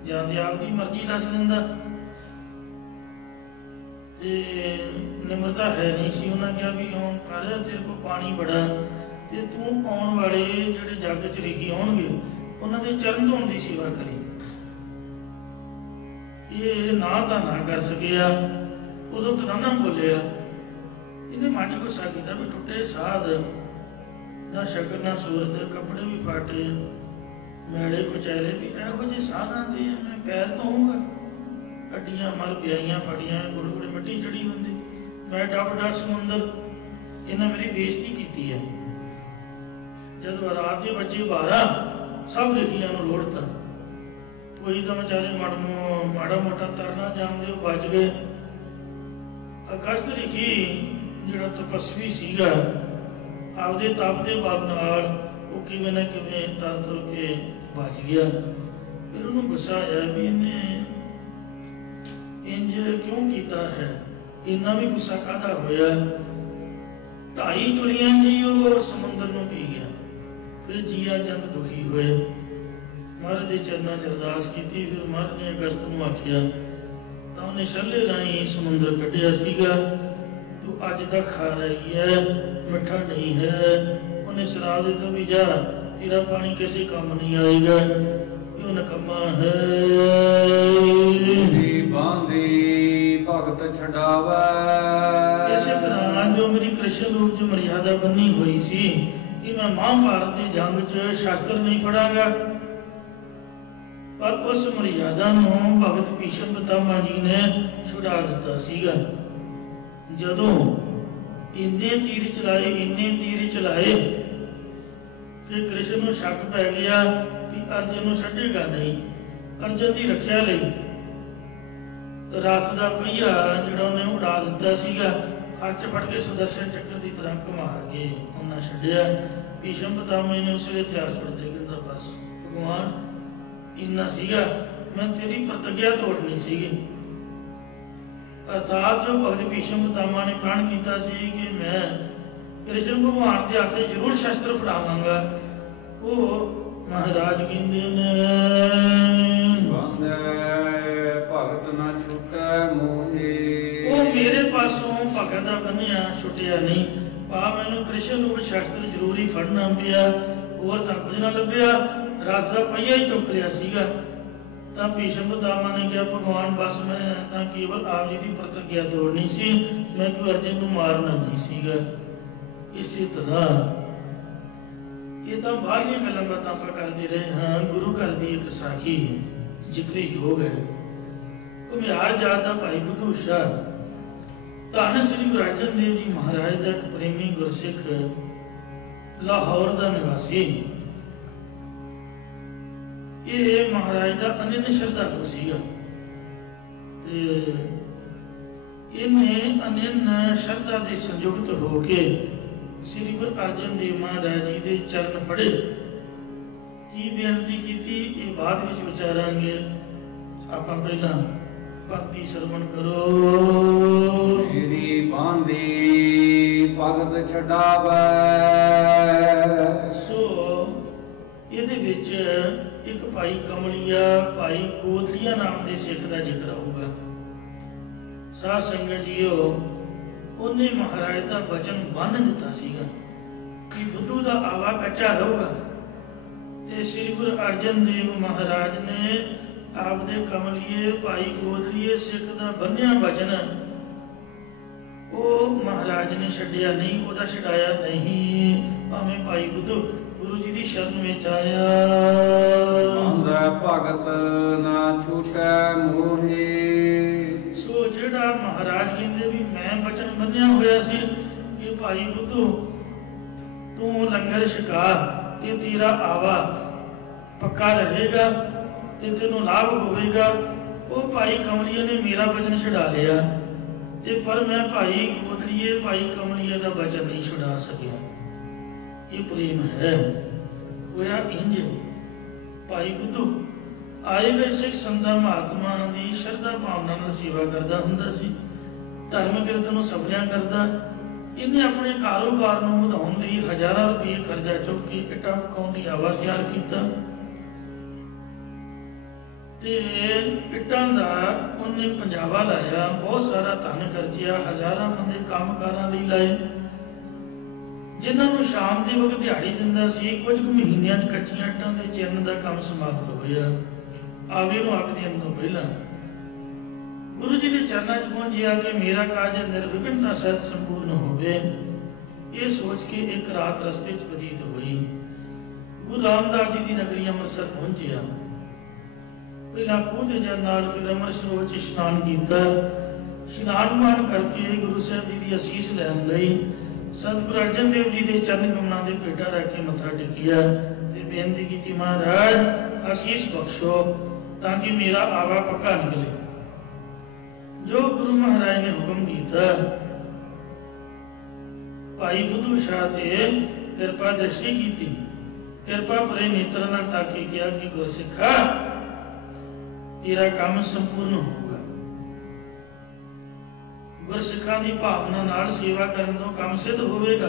ਜਾਂ ਤੇ ਆਪਦੀ ਮਰਜ਼ੀ ਦੱਸ ਦਿੰਦਾ। ਤੇ ਨਿਮਰਤਾ ਹੈ ਨਹੀਂ ਸੀ। ਉਹਨਾਂ ਕਿਹਾ ਵੀ ਹੁਣ ਕਰ, ਤੇਰੇ ਕੋਲ ਪਾਣੀ ਬੜਾ ਤੇ ਤੂੰ ਆਉਣ ਵਾਲੇ ਜਿਹੜੇ ਜੱਗ ਚ ਰਿਸ਼ੀ ਆਉਣਗੇ ਉਹਨਾਂ ਦੇ ਚਰਨ ਧੋਣ ਦੀ ਸੇਵਾ ਕਰੀ। ਇਹ ਨਾ ਤਾਂ ਨਾ ਕਰ ਸਕਿਆ। ਉਦੋਂ ਤਰਾਨਾ ਬੋਲਿਆ, ਇਹਨੇ ਮਨ ਚ ਗੁੱਸਾ ਕੀਤਾ ਵੀ ਟੁੱਟੇ ਸਾਧ, ਨਾ ਸ਼ਕਲ ਨਾ ਸੂਰਤ, ਕੱਪੜੇ ਵੀ ਫਾਟੇ, ਮੈਲੇ ਕੁਚੈਲੇ ਵੀ, ਇਹੋ ਜਿਹੇ ਸਾਧਾਂ ਦੇ ਮੈਂ ਪੈਰ ਧੋਊਂਗਾ? ਹੱਡੀਆਂ ਮਰ ਵਿਆਹੀਆਂ ਫੜੀਆਂ, ਗੁੜ ਗੁੜ ਮਿੱਟੀ ਚੜੀ ਹੁੰਦੀ, ਮੈਂ ਡੱਬ ਡੱਬ ਸਮੁੰਦਰ। ਇਹਨਾਂ ਮੇਰੀ ਬੇਇੱਜ਼ਤੀ ਕੀਤੀ ਹੈ। ਜਦ ਰਾਤ ਦੇ ਬੱਚੇ 12 ਸਭ ਰਿਸ਼ੀਆਂ ਨੂੰ ਲੋੜਤਾ। ਕੋਈ ਤਾਂ ਵਿਚਾਰੇ ਮਾੜਾ ਮੋਟਾ ਤਰਨਾ ਜਾਣਦੇ, ਉਹ ਬਚ ਗਏ। ਅਗਸਤ ਰਿਸ਼ੀ ਜਿਹੜਾ ਤਪਸਵੀ ਸੀਗਾ, ਆਪਦੇ ਤਪ ਦੇ ਬਲ ਨਾਲ ਉਹ ਕਿਵੇਂ ਨਾ ਕਿਵੇਂ ਤਰ ਕੇ ਬਚ ਗਿਆ। ਫਿਰ ਉਹਨੂੰ ਗੁੱਸਾ ਆਇਆ ਵੀ ਇਹਨੇ ਇੰਜ ਕਿਉਂ ਕੀਤਾ ਹੈ। ਇੰਨਾ ਵੀ ਗੁੱਸਾ ਕਾਹਦਾ ਹੋਇਆ? 2.5 ਚੁਲੀਆਂ ਜੀ ਉਹ ਸਮੁੰਦਰ ਨੂੰ ਪੀ ਗਿਆ। ਫਿਰ ਜੀਆ ਜੰਤ ਦੁਖੀ ਹੋਏ, ਮਹਾਰਾਜ ਦੇ ਚਰਨਾਂ ਚ ਅਰਦਾਸ ਕੀਤੀ। ਫਿਰ ਮਹਾਰਾਜ ਨੇ ਅਗਸਤ ਨੂੰ ਆਖਿਆ, ਤਾਂ ਉਹਨੇ ਛੱਲੇ ਰਾਹੀਂ ਸਮੁੰਦਰ ਕੱਢਿਆ ਸੀਗਾ, ਤੂੰ ਅੱਜ ਤੱਕ ਖਾਰਾ ਹੀ ਹੈ, ਮਿੱਠਾ ਨਹੀਂ ਹੈ। ਉਹਨੇ ਸ਼ਰਾਬ ਦਿੱਤਾ ਵੀ ਜਾ, ਤੇਰਾ ਪਾਣੀ ਕਿਸੇ ਕੰਮ ਨਹੀਂ ਆਏਗਾ, ਇਹ ਨਕਮਾ ਹੈ। ਬਾਂਦੀ ਭਗਤ ਛਡਾਵੈ। ਇਸੇ ਤਰ੍ਹਾਂ ਜੋ ਮੇਰੀ ਕ੍ਰਿਸ਼ਨ ਰੂਪ ਚ ਮਰਿਆਦਾ ਬੰਨੀ ਹੋਈ ਸੀ ਕਿ ਮੈਂ ਮਹਾਭਾਰਤ ਦੇ ਜੰਗ ਚ ਸ਼ਸਤਰ ਨਹੀਂ ਫੜਾਂਗਾ, ਪਰ ਉਸ ਮਰਿਆਦਾ ਨੂੰ ਭਗਤ ਭੀਸ਼ਮ ਪਿਤਾਮਾ ਜੀ ਨੇ ਛੁਡਾ ਦਿੱਤਾ ਸੀਗਾ। ਜਦੋਂ ਇੰਨੇ ਤੀਰ ਚਲਾਏ ਕਿ ਕ੍ਰਿਸ਼ਨ ਨੂੰ ਸ਼ੱਕ ਪੈ ਗਿਆ ਕਿ ਅਰਜਨ ਨੂੰ ਛੱਡੇਗਾ ਨਹੀਂ। ਅਰਜਨ ਦੀ ਰੱਖਿਆ ਲਈ ਰਥ ਦਾ ਪਹੀਆ ਜਿਹੜਾ ਉਹਨੇ ਉਡਾ ਦਿੱਤਾ ਸੀਗਾ, ਹੱਥ 'ਚ ਫੜ ਕੇ ਸੁਦਰਸ਼ਨ ਚੱਕਰ ਦੀ ਤਰ੍ਹਾਂ ਘੁਮਾ ਕੇ ਉਹਨਾਂ ਛੱਡਿਆ। ਭੀਸ਼ਮ ਪਿਤਾਮਾ ਨੇ ਉਸੇ ਵੇਲੇ ਹਥਿਆਰ ਛੁੱਟਦੇ, ਕਹਿੰਦਾ ਬਸ ਭਗਵਾਨ ਇੰਨਾ ਸੀਗਾ, ਮੈਂ ਤੇਰੀ ਪ੍ਰਤਿਗਿਆ ਤੋੜਨੀ ਸੀਗੀ। अर्थात जो भगत भीष्म पितामह ने प्रण किया कि मैं कृष्ण भगवान के हाथ जरूर शस्त्र फड़ावांगा, वो महाराज कहते ने भगत ना छूटे मोहे, वो मेरे पासों भगत का बनिया छुटिया नहीं, पा मैनू कृष्ण रूप शस्त्र जरूर ही फड़ना पिया, और तो कुछ ना लभ्या, रस का पहिया ही चुक लिया सीगा। तो भीष्म पितामह ने कहा भगवान बस मैं तो केवल आप जी की प्रतिज्ञा तोड़नी सी, मैं कोई अर्जुन को मारना नहीं सीगा। इसी तरह ये तो बाहरली गल्लां बातां आपां करते रहे हाँ, गुरु घर की एक साखी जिक्र योग है। घुमियार जात दा भाई बुद्धू शाह धन श्री गुरु अर्जन देव जी महाराज का एक प्रेमी गुरसिख लाहौर का निवासी, ये महाराज का अनन्य श्रद्धालु सीगा ते इन्हें अनन्य श्रद्धा के संयुक्त होके श्री गुरु अर्जन देव महाराज जी के चरण फड़े, की बेनती की ये बाद विच विचारांगे। आपां पहला भक्ति श्रवण करो। मेरी बांधी भगत छडावै, सो ਇਹਦੇ ਵਿੱਚ ਇੱਕ ਭਾਈ ਕਮਲੀਆ ਭਾਈ ਕੋਤਲੀਆ ਨਾਮ ਦੇ ਸਿੱਖ ਦਾ ਜ਼ਿਕਰ ਆਊਗਾ। ਸਾਧ ਸੰਗਤ ਜੀਓ, ਉਹਨੇ ਮਹਾਰਾਜ ਦਾ ਵਚਨ ਬੰਨ ਦਿੱਤਾ ਸੀਗਾ ਕਿ ਬੁੱਧੂ ਦਾ ਆਵਾ ਕੱਚਾ ਰਹੂਗਾ, ਤੇ ਸ੍ਰੀ ਗੁਰੂ ਅਰਜਨ ਦੇਵ ਮਹਾਰਾਜ ਨੇ ਆਪਦੇ ਕਮਲੀਏ ਭਾਈ ਕੋਤਲੀਏ ਸਿੱਖ ਦਾ ਬੰਨਿਆ ਵਚਨ ਉਹ ਮਹਾਰਾਜ ਨੇ ਛੱਡਿਆ ਨਹੀਂ, ਉਹਦਾ ਛਡਾਇਆ ਨਹੀਂ। ਭਾਵੇਂ ਭਾਈ ਬੁੱਧੂ गुरु जी की शरण में आया। भगत ना छूटे मोहे, सो जेड़ा महाराज कहते भी मैं बचन बन्या होया सी कि भाई बुद्धू तू लंगर छका ते तेरा आवा पक्का रहेगा ते तेनों लाभ होवेगा। वो भाई कमलिया ने मेरा बचन छुड़ा लिया ते पर मैं भाई कोतलिए भाई कमलिया का बचन नहीं छुड़ा सकिया। ये प्रेम है। होया इंज भाई बुद्धू आए गए सिख संतां महात्मा की श्रद्धा भावना नाल सेवा करता हुंदा सी, धर्म कीर्तन नूं सफलियां करदा। इन्हें अपने कारोबार नूं वधाउण लई हज़ारां रुपये कर्जा चुक के इट्टां पकाउण लई आवा तैयार कीता ते इट्टां दा उन्हें पंजाबा लाया, बहुत सारा धन खर्चिया, हज़ारां बंदे कामकारां लई लाए जिन्होंने शाम के वक्त दिहाड़ी दिंदा सी। कुछ महीनों कच्चियां इट्टां दे चिरन का काम समाप्त होया। आवे नूं अग देण तों पहलां गुरु जी के चरणों च पहुंचिया कि मेरा कार्य निर्विघ्नता सहित संपूर्ण होवे। ये सोच के एक रात रस्ते च बतीत हुई। गुरु रामदास जी की नगरी अमृतसर पहुंचिया। पहला खूह के जल नाल फिर अमृत सरोवर च इशनान किया। इशनान मान करके गुरु साहब जी की असीस लैण लई सतगुरु अर्जन देव जी के चरण कमलों के भेटा रख के मत्था टेकिया ते बेनती की महाराज आशीष बख्शो ताकि मेरा आवा पक्का निकले। जो गुरु महाराज ने हुक्म किया भाई बुद्धू शाह ते कृपा दृष्टि की, कृपा भरे नेत्र नाल ताके किया कि गुरसिखा तेरा काम संपूर्ण होगा। गुरसिखां की भावना नाल सेवा करन तों काम सिद्ध होवेगा।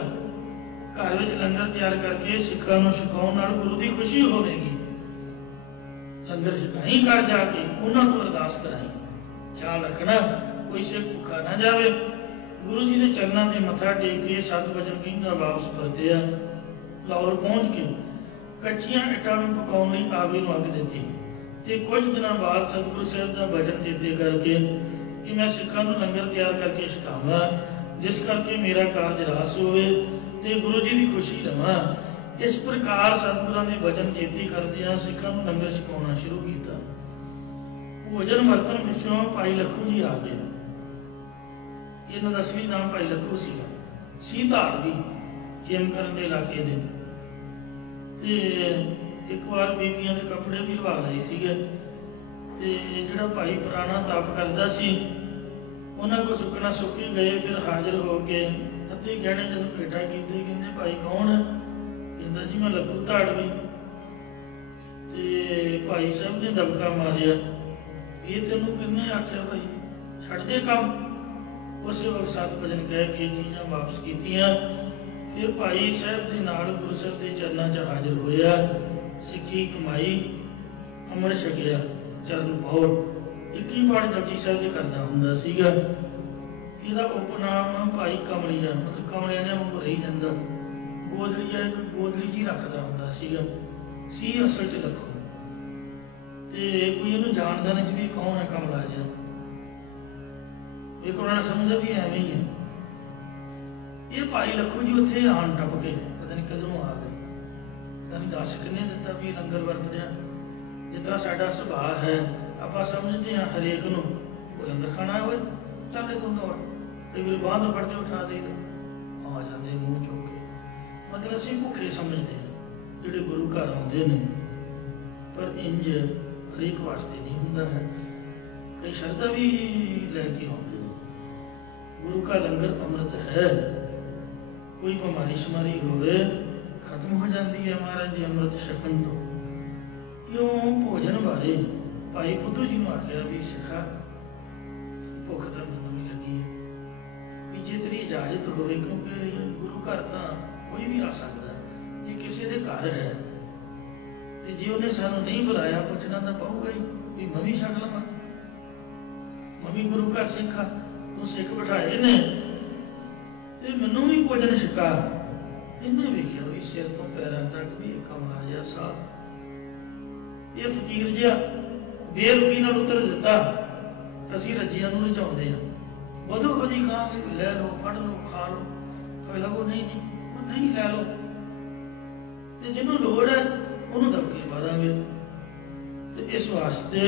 घर विच लंगर तैयार करके सिखां नूं छकाउण नाल गुरु की खुशी होवेगी। लंगर छकाई कर जाके उन्हां तों अरदास कराई, ख्याल रखना कोई सिख भुखा ना जावे। गुरु जी के चरणों से मत्था टेक के सत वचन कहंदा वापस परतिया। लाहौर पहुंच के कच्चियां इट्टां नूं पकाउण लई आवे नूं अग दित्ती ते कुछ दिनों बाद सतगुरु साहब का वचन चेते करके कि मैं सिखां नूं लंगर तैयार करके छकावां, जिस करके मेरा कारज रास होवे ते गुरु जी की खुशी लवां। इस प्रकार सतगुरां दे वचन चेते करदिआं सिखां नूं लंगर छकाउणा शुरू कीता। भोजन बर्तन पिछों भाई लखू जी आ गए। इन्हां दा असली नाम भाई लखू सीगा, सी धारवी खेमकरन दे इलाके दे। ते एक बार बीबियां दे कपड़े भी लवा लए सीगे ते जिहड़ा भाई पुराना तप करदा सी उन्हां को सुकना सुकी गए। फिर हाजिर हो के अद्धे गहने जब भेटा कीते कहंदे भाई कौन है? कहंदा जी मैं लखू धाड़वी। ते भाई साहब ने दबका मारिया, ये तेनों किन्ने आख्या भाई छड़ दे काम? उस वक्त 7 भजन कह के चीज़ां वापस कीतियां। फिर भाई साहब के नाल गुरु साहब के चरणों च हाजिर होया, सिੱਖੀ कमाई, अमृत छकिया, चरण पाओ। एक ही पाठ जपजी साहब के करता हुंदा सीगा। ਇਹਦਾ ਉਪਨਾਮ ਭਾਈ ਕਮਲੀਆ, ਮਤਲਬ ਕਮਲਿਆਂ ਨੇ ਉਹ ਰਹੀ ਜਾਂਦਾ। ਗੋਦਲੀਆ ਇੱਕ ਗੋਦਲੀ ਜੀ ਰੱਖਦਾ ਹੁੰਦਾ ਸੀਗਾ, ਸੀ ਅਸਲ 'ਚ ਲੱਖੋ। ਤੇ ਕੋਈ ਇਹਨੂੰ ਜਾਣਦਾ ਨਹੀਂ ਸੀ ਵੀ ਕੌਣ ਹੈ ਕਮਲਾ ਜਿਹਾ। ਇੱਕ ਉਹਨਾਂ ਨੇ ਸਮਝਿਆ ਵੀ ਐਵੇਂ ਹੀ ਹੈ। ਇਹ ਭਾਈ ਲੱਖੋ ਜੀ ਉੱਥੇ ਆਣ ਟੱਪ ਕੇ ਪਤਾ ਨਹੀਂ ਕਦੋਂ ਆ ਗਏ, ਪਤਾ ਨਹੀਂ ਦੱਸ ਕਿੰਨੇ ਦਿੱਤਾ ਵੀ ਲੰਗਰ ਵਰਤ ਰਿਹਾ। ਜਿਸ ਤਰ੍ਹਾਂ ਸਾਡਾ ਸੁਭਾਅ ਹੈ, ਆਪਾਂ ਸਮਝਦੇ ਹਾਂ ਹਰੇਕ ਨੂੰ ਕੋਈ ਲੰਗਰ ਖਾਣਾ ਹੋਵੇ ਚੱਲੇ ਤੂੰ ਦੌੜ, ਕਈ ਵਾਰੀ ਬਾਂਹ ਤੋਂ ਫੜ ਕੇ ਉਠਾ ਦੇ ਆ ਜਾਂਦੇ ਮੂੰਹ ਚੁੱਕ ਕੇ। ਮਤਲਬ ਅਸੀਂ ਭੁੱਖੇ ਸਮਝਦੇ ਹਾਂ ਜਿਹੜੇ ਗੁਰੂ ਘਰ ਆਉਂਦੇ ਨੇ, ਪਰ ਇੰਜ ਹਰੇਕ ਵਾਸਤੇ ਨਹੀਂ ਹੁੰਦਾ ਹੈ। ਕਈ ਸ਼ਰਧਾ ਵੀ ਲੈ ਕੇ ਆਉਂਦੇ ਨੇ। ਗੁਰੂ का ਲੰਗਰ ਅੰਮ੍ਰਿਤ ਹੈ। ਕੋਈ ਬਿਮਾਰੀ ਸ਼ਮਾਰੀ ਹੋਵੇ ਖਤਮ ਹੋ ਜਾਂਦੀ ਹੈ ਮਹਾਰਾਜ ਦੇ ਅੰਮ੍ਰਿਤ ਛਕਣ ਤੋਂ। ਕਿਉਂ ਭੋਜਨ ਬਾਰੇ ਭਾਈ ਬੁੱਧੂ ਜੀ ਨੂੰ ਆਖਿਆ ਵੀ ਸਿੱਖਾ ਭੁੱਖ ਤਾਂ ਮੈਨੂੰ ਵੀ ਲੱਗੀ ਹੈ, ਵੀ ਜੇ ਤੇਰੀ ਇਜਾਜ਼ਤ ਹੋਵੇ, ਕਿਉਂਕਿ ਗੁਰੂ ਘਰ ਤਾਂ ਕੋਈ ਵੀ ਆ ਸਕਦਾ। ਜੇ ਕਿਸੇ ਦੇ ਘਰ ਹੈ ਤੇ ਜੇ ਉਹਨੇ ਸਾਨੂੰ ਨਹੀਂ ਬੁਲਾਇਆ, ਪੁੱਛਣਾ ਤਾਂ ਪਊਗਾ ਹੀ ਵੀ ਮੈਂ ਵੀ ਛਕ ਲਵਾਂ, ਮੈਂ ਵੀ ਗੁਰੂ ਘਰ ਸਿੱਖ ਆ। ਤੂੰ ਸਿੱਖ ਬਿਠਾਏ ਨੇ ਤੇ ਮੈਨੂੰ ਵੀ ਭੋਜਨ ਛਕਾ। ਇਹਨੇ ਵੇਖਿਆ ਵੀ ਸਿਰ ਤੋਂ ਪੈਰਾਂ ਤੱਕ ਵੀ ਕਮਲਾ ਜਿਹਾ ਸਾਹ, ਇਹ ਫਕੀਰ ਜਿਹਾ ਬੇਰੁਖੀ ਨਾਲ ਉੱਤਰ ਦਿੱਤਾ। ਅਸੀਂ ਰੱਜਿਆਂ ਨੂੰ ਰਝਾਉਂਦੇ ਹਾਂ, ਵਧੋ ਵਧੀ ਕਹਾਂਗੇ ਲੈ ਲਓ, ਫੜ ਲਓ, ਖਾ ਲਓ। ਫਿਰ ਲੱਗੋ ਨਹੀਂ ਨਹੀਂ ਉਹ ਨਹੀਂ ਲੈ ਲਓ, ਤੇ ਜਿਹਨੂੰ ਲੋੜ ਹੈ ਉਹਨੂੰ ਦਬਕੇ ਪਾ ਦਾਂਗੇ। ਤੇ ਇਸ ਵਾਸਤੇ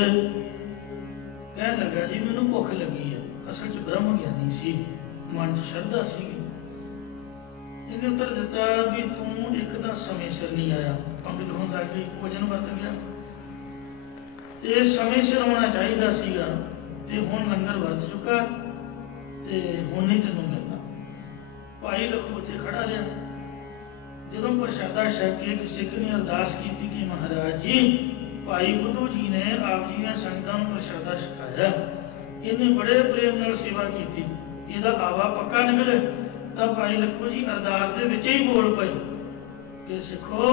ਕਹਿਣ ਲੱਗਾ ਜੀ ਮੈਨੂੰ ਭੁੱਖ ਲੱਗੀ ਹੈ। ਅਸਲ 'ਚ ਬ੍ਰਹਮ ਗਿਆਨੀ ਸੀ, ਮਨ 'ਚ ਸ਼ਰਧਾ ਸੀਗੀ। ਇਹਨੇ ਉੱਤਰ ਦਿੱਤਾ ਵੀ ਤੂੰ ਇੱਕ ਤਾਂ ਸਮੇਂ ਸਿਰ ਨਹੀਂ ਆਇਆ, ਪੰਗਤ ਹੋਣ ਲੱਗ ਗਈ, ਭੋਜਨ ਵਰਤ ਗਿਆ, ਤੇ ਸਮੇਂ ਸਿਰ ਹੋਣਾ ਚਾਹੀਦਾ ਸੀਗਾ। ਤੇ ਹੁਣ ਲੰਗਰ ਵਰਤ ਚੁੱਕਾ ਤੇ ਹੁਣ ਨਹੀਂ ਤੈਨੂੰ ਮਿਲਣਾ। ਭਾਈ ਲੱਖੋ ਉੱਥੇ ਖੜਾ ਰਿਹਾ। ਜਦੋਂ ਪ੍ਰਸ਼ਾਦਾ ਛਕ ਕੇ ਕਿਸੇ ਨੇ ਅਰਦਾਸ ਕੀਤੀ ਕਿ ਮਹਾਰਾਜ ਜੀ, ਭਾਈ ਬੁੱਧੂ ਜੀ ਨੇ ਆਪ ਜੀ ਨੇ ਸੰਗਤਾਂ ਨੂੰ ਪ੍ਰਸ਼ਾਦਾ ਛਕਾਇਆ, ਇਹਨੇ ਬੜੇ ਪ੍ਰੇਮ ਨਾਲ ਸੇਵਾ ਕੀਤੀ, ਇਹਦਾ ਆਵਾ ਪੱਕਾ ਨਿਕਲੇ। ਤਾਂ ਭਾਈ ਲੱਖੋ ਜੀ ਅਰਦਾਸ ਦੇ ਵਿੱਚ ਹੀ ਬੋਲ ਪਏ ਕਿ ਸਿੱਖੋ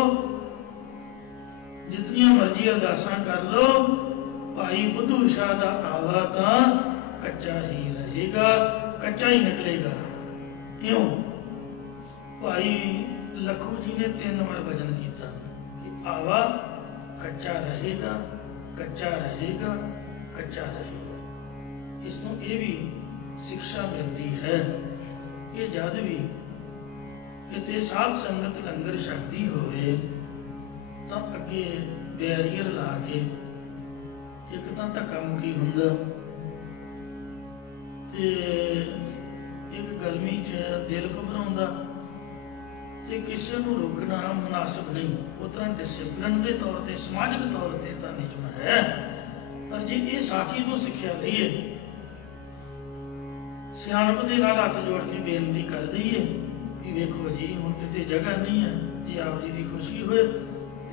ਜਿਤਨੀਆਂ ਮਰਜ਼ੀ ਅਰਦਾਸਾਂ ਕਰ ਲਓ, ਭਾਈ ਬੁੱਧੂ ਸ਼ਾਹ ਦਾ ਆਵਾ ਤਾਂ ਕੱਚਾ ਹੀ ਰਹੇਗਾ, ਕੱਚਾ ਹੀ ਨਿਕਲੇਗਾ। ਕਿਉਂ? ਭਾਈ ਲੱਖੂ ਜੀ ਨੇ 3 ਵਾਰ ਭਜਨ ਕੀਤਾ ਕਿ ਆਵਾ ਕੱਚਾ ਰਹੇਗਾ, ਕੱਚਾ ਰਹੇਗਾ, ਕੱਚਾ ਰਹੇਗਾ। ਇਸ ਤੋਂ ਇਹ ਵੀ ਸਿੱਖਿਆ ਮਿਲਦੀ ਹੈ ਕਿ ਜਦ ਵੀ ਕਿਤੇ ਸਾਧ ਸੰਗਤ ਲੰਗਰ ਛਕਦੀ ਹੋਵੇ ਤਾਂ ਅੱਗੇ ਬੈਰੀਅਰ ਲਾ ਕੇ, ਇੱਕ ਤਾਂ ਧੱਕਾ ਮੁੱਕੀ ਹੁੰਦਾ ਤੇ ਇੱਕ ਗਰਮੀ 'ਚ ਦਿਲ ਘਬਰਾਉਂਦਾ, ਤੇ ਕਿਸੇ ਨੂੰ ਰੋਕਣਾ ਮੁਨਾਸਬ ਨਹੀਂ। ਉਹ ਤਰ੍ਹਾਂ ਡਿਸਿਪਲਿਨ ਦੇ ਤੌਰ ਤੇ, ਸਮਾਜਿਕ ਤੌਰ ਤੇ ਤਾਂ ਨਿਯਮ ਹੈ, ਪਰ ਜੇ ਇਹ ਸਾਖੀ ਤੋਂ ਸਿੱਖਿਆ ਲਈਏ, ਸਿਆਣਪ ਦੇ ਨਾਲ ਹੱਥ ਜੋੜ ਕੇ ਬੇਨਤੀ ਕਰ ਦਈਏ ਵੀ ਵੇਖੋ ਜੀ ਹੁਣ ਕਿਤੇ ਜਗ੍ਹਾ ਨਹੀਂ ਹੈ, ਜੇ ਆਪ ਜੀ ਦੀ ਖੁਸ਼ੀ ਹੋਏ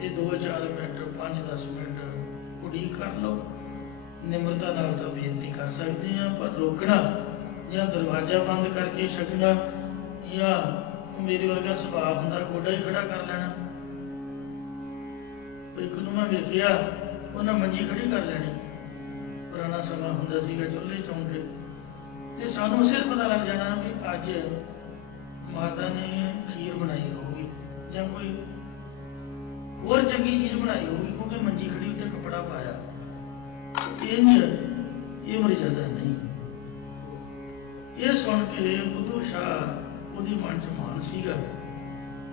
ਤੇ 2-4 ਮਿੰਟ 5-10 ਮਿੰਟ ਉਡੀਕ ਕਰ ਲਓ। ਨਿਮਰਤਾ ਨਾਲ ਤਾਂ ਬੇਨਤੀ ਕਰ ਸਕਦੇ ਹਾਂ, ਪਰ ਰੋਕਣਾ ਜਾਂ ਦਰਵਾਜ਼ਾ ਬੰਦ ਕਰਕੇ ਛਕਣਾ, ਜਾਂ ਮੇਰੇ ਵਰਗਾ ਸੁਭਾਅ ਹੁੰਦਾ ਗੋਡਾ ਹੀ ਖੜਾ ਕਰ ਲੈਣਾ। ਇੱਕ ਨੂੰ ਮੈਂ ਵੇਖਿਆ, ਉਹਨਾਂ ਮੰਜੀ ਖੜੀ ਕਰ ਲੈਣੀ। ਪੁਰਾਣਾ ਸਮਾਂ ਹੁੰਦਾ ਸੀਗਾ, ਚੁੱਲ੍ਹੇ ਚੌਂਕੇ, ਤੇ ਸਾਨੂੰ ਸਿਰ ਪਤਾ ਲੱਗ ਜਾਣਾ ਵੀ ਅੱਜ ਮਾਤਾ ਨੇ ਖੀਰ ਬਣਾਈ ਹੋਊਗੀ ਜਾਂ ਕੋਈ ਹੋਰ ਚੰਗੀ ਚੀਜ਼ ਬਣਾਈ ਹੋਊਗੀ, ਕਿਉਂਕਿ ਮੰਜੀ ਖੜੀ ਉੱਤੇ ਕੱਪੜਾ ਪਾਇਆ। ਇੰਜ ਇਹ ਮਰਜ਼ਾਦਾ ਨਹੀਂ। ਇਹ ਸੁਣ ਕੇ ਬੁੱਧੂ ਸ਼ਾਹ ਉਹਦੀ ਮਨ 'ਚ ਮਾਣ ਸੀਗਾ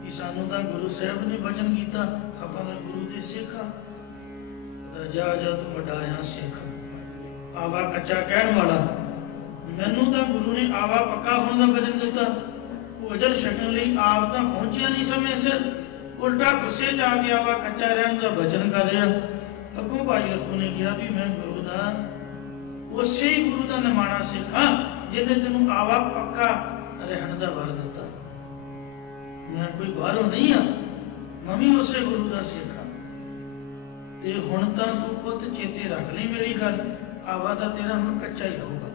ਕਿ ਸਾਨੂੰ ਤਾਂ ਗੁਰੂ ਸਾਹਿਬ ਨੇ ਵਚਨ ਕੀਤਾ, ਆਪਾਂ ਤਾਂ ਗੁਰੂ ਦੇ ਸਿੱਖ ਆ। ਜਾ ਜਾ ਤੂੰ ਵੱਡਾ ਆ ਸਿੱਖ, ਆਵਾ ਕੱਚਾ ਕਹਿਣ ਵਾਲਾ। ਮੈਨੂੰ ਤਾਂ ਗੁਰੂ ਨੇ ਆਵਾ ਪੱਕਾ ਹੋਣ ਦਾ ਵਚਨ ਦਿੱਤਾ। ਭੋਜਨ ਛਕਣ ਲਈ ਆਪ ਤਾਂ ਪਹੁੰਚਿਆ ਨਹੀਂ ਸਮੇਂ ਸਿਰ, ਉਲਟਾ ਗੁੱਸੇ 'ਚ ਆ ਕੇ ਆਵਾ ਕੱਚਾ ਰਹਿਣ ਦਾ ਵਚਨ ਕਰ ਰਿਹਾ। ਅੱਗੋਂ ਭਾਈ ਲੱਖੂ ਨੇ ਕਿਹਾ ਵੀ ਮੈਂ ਗੁਰੂ ਦਾ, ਉਸੇ ਹੀ ਗੁਰੂ ਦਾ ਨਿਮਾਣਾ ਸਿੱਖ ਹਾਂ ਜਿਹਨੇ ਤੈਨੂੰ ਆਵਾ ਪੱਕਾ ਰਹਿਣ ਦਾ ਵਰ ਦਿੱਤਾ। ਮੈਂ ਕੋਈ ਬਾਹਰੋਂ ਨਹੀਂ ਆ, ਮੈਂ ਵੀ ਉਸੇ ਗੁਰੂ ਦਾ ਸਿੱਖ ਹਾਂ। ਤੇ ਹੁਣ ਤਾਂ ਤੂੰ ਪੁੱਤ ਚੇਤੇ ਰੱਖ ਲਈ ਮੇਰੀ ਗੱਲ, ਆਵਾ ਤਾਂ ਤੇਰਾ ਹੁਣ ਕੱਚਾ ਹੀ ਰਹੂਗਾ।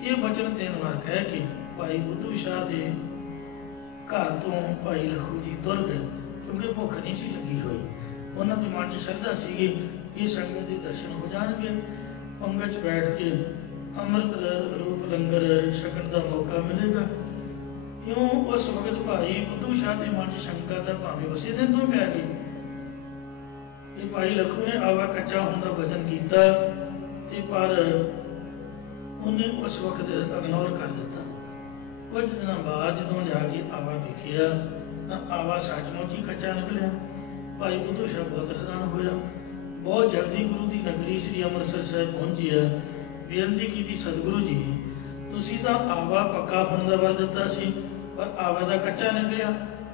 ਇਹ ਬਚਨ 3 ਵਾਰ ਕਹਿ ਕੇ ਭਾਈ ਬੁੱਧੂ ਸ਼ਾਹ ਦੇ ਘਰ ਤੋਂ ਭਾਈ ਲਖੂ ਜੀ ਤੁਰ ਗਏ, ਕਿਉਂਕਿ ਭੁੱਖ ਨਹੀਂ ਸੀ ਲੱਗੀ ਹੋਈ। ਉਹਨਾਂ ਦੇ ਮਨ 'ਚ ਸ਼ਰਧਾ ਸੀਗੀ ਕਿ ਸੰਗਤ ਦੇ ਦਰਸ਼ਨ ਹੋ ਜਾਣਗੇ, ਪੰਗਤ 'ਚ ਬੈਠ ਕੇ ਅੰਮ੍ਰਿਤ ਰੂਪ ਲੰਗਰ ਛਕਣ ਦਾ ਮੌਕਾ ਮਿਲੇਗਾ। ਕਿਉਂ ਉਸ ਵਕਤ ਭਾਈ ਬੁੱਧੂ ਸ਼ਾਹ ਦੇ ਮਨ 'ਚ ਸ਼ੰਕਾ ਤਾਂ ਭਾਵੇਂ ਉਸੇ ਦਿਨ ਤੋਂ ਪੈ ਗਈ। ਇਹ ਭਾਈ ਲਖੂ ਨੇ ਆਵਾ ਕੱਚਾ ਹੋਣ ਦਾ ਵਚਨ ਕੀਤਾ ਤੇ ਪਰ ਉਹਨੇ ਉਸ ਵਕਤ ਇਗਨੋਰ ਕਰ ਦਿੱਤਾ। ਕੁਝ ਦਿਨਾਂ ਬਾਅਦ ਜਦੋਂ ਜਾ ਕੇ ਆਵਾ ਵੇਖਿਆ ਤਾਂ ਆਵਾ ਸੱਚਮੁੱਚ ਹੀ ਕੱਚਾ ਨਿਕਲਿਆ। ਭਾਈ ਬੁੱਧੂ ਸ਼ਾਹ ਬਹੁਤ ਹੈਰਾਨ ਹੋਇਆ। ਬਹੁਤ ਜਲਦੀ ਗੁਰੂ ਦੀ ਨਗਰੀ ਸ੍ਰੀ ਅੰਮ੍ਰਿਤਸਰ ਸਾਹਿਬ ਪਹੁੰਚਿਆ। ਬੇਨਤੀ ਕੀਤੀ, ਸਤਿਗੁਰੂ ਜੀ ਤੁਸੀਂ ਤਾਂ ਆਵਾ ਪੱਕਾ ਹੋਣ ਦਾ ਵਰ ਦਿੱਤਾ ਸੀ, ਪਰ ਆਵਾ ਦਾ ਕੱਚਾ ਨਿਕਲਿਆ।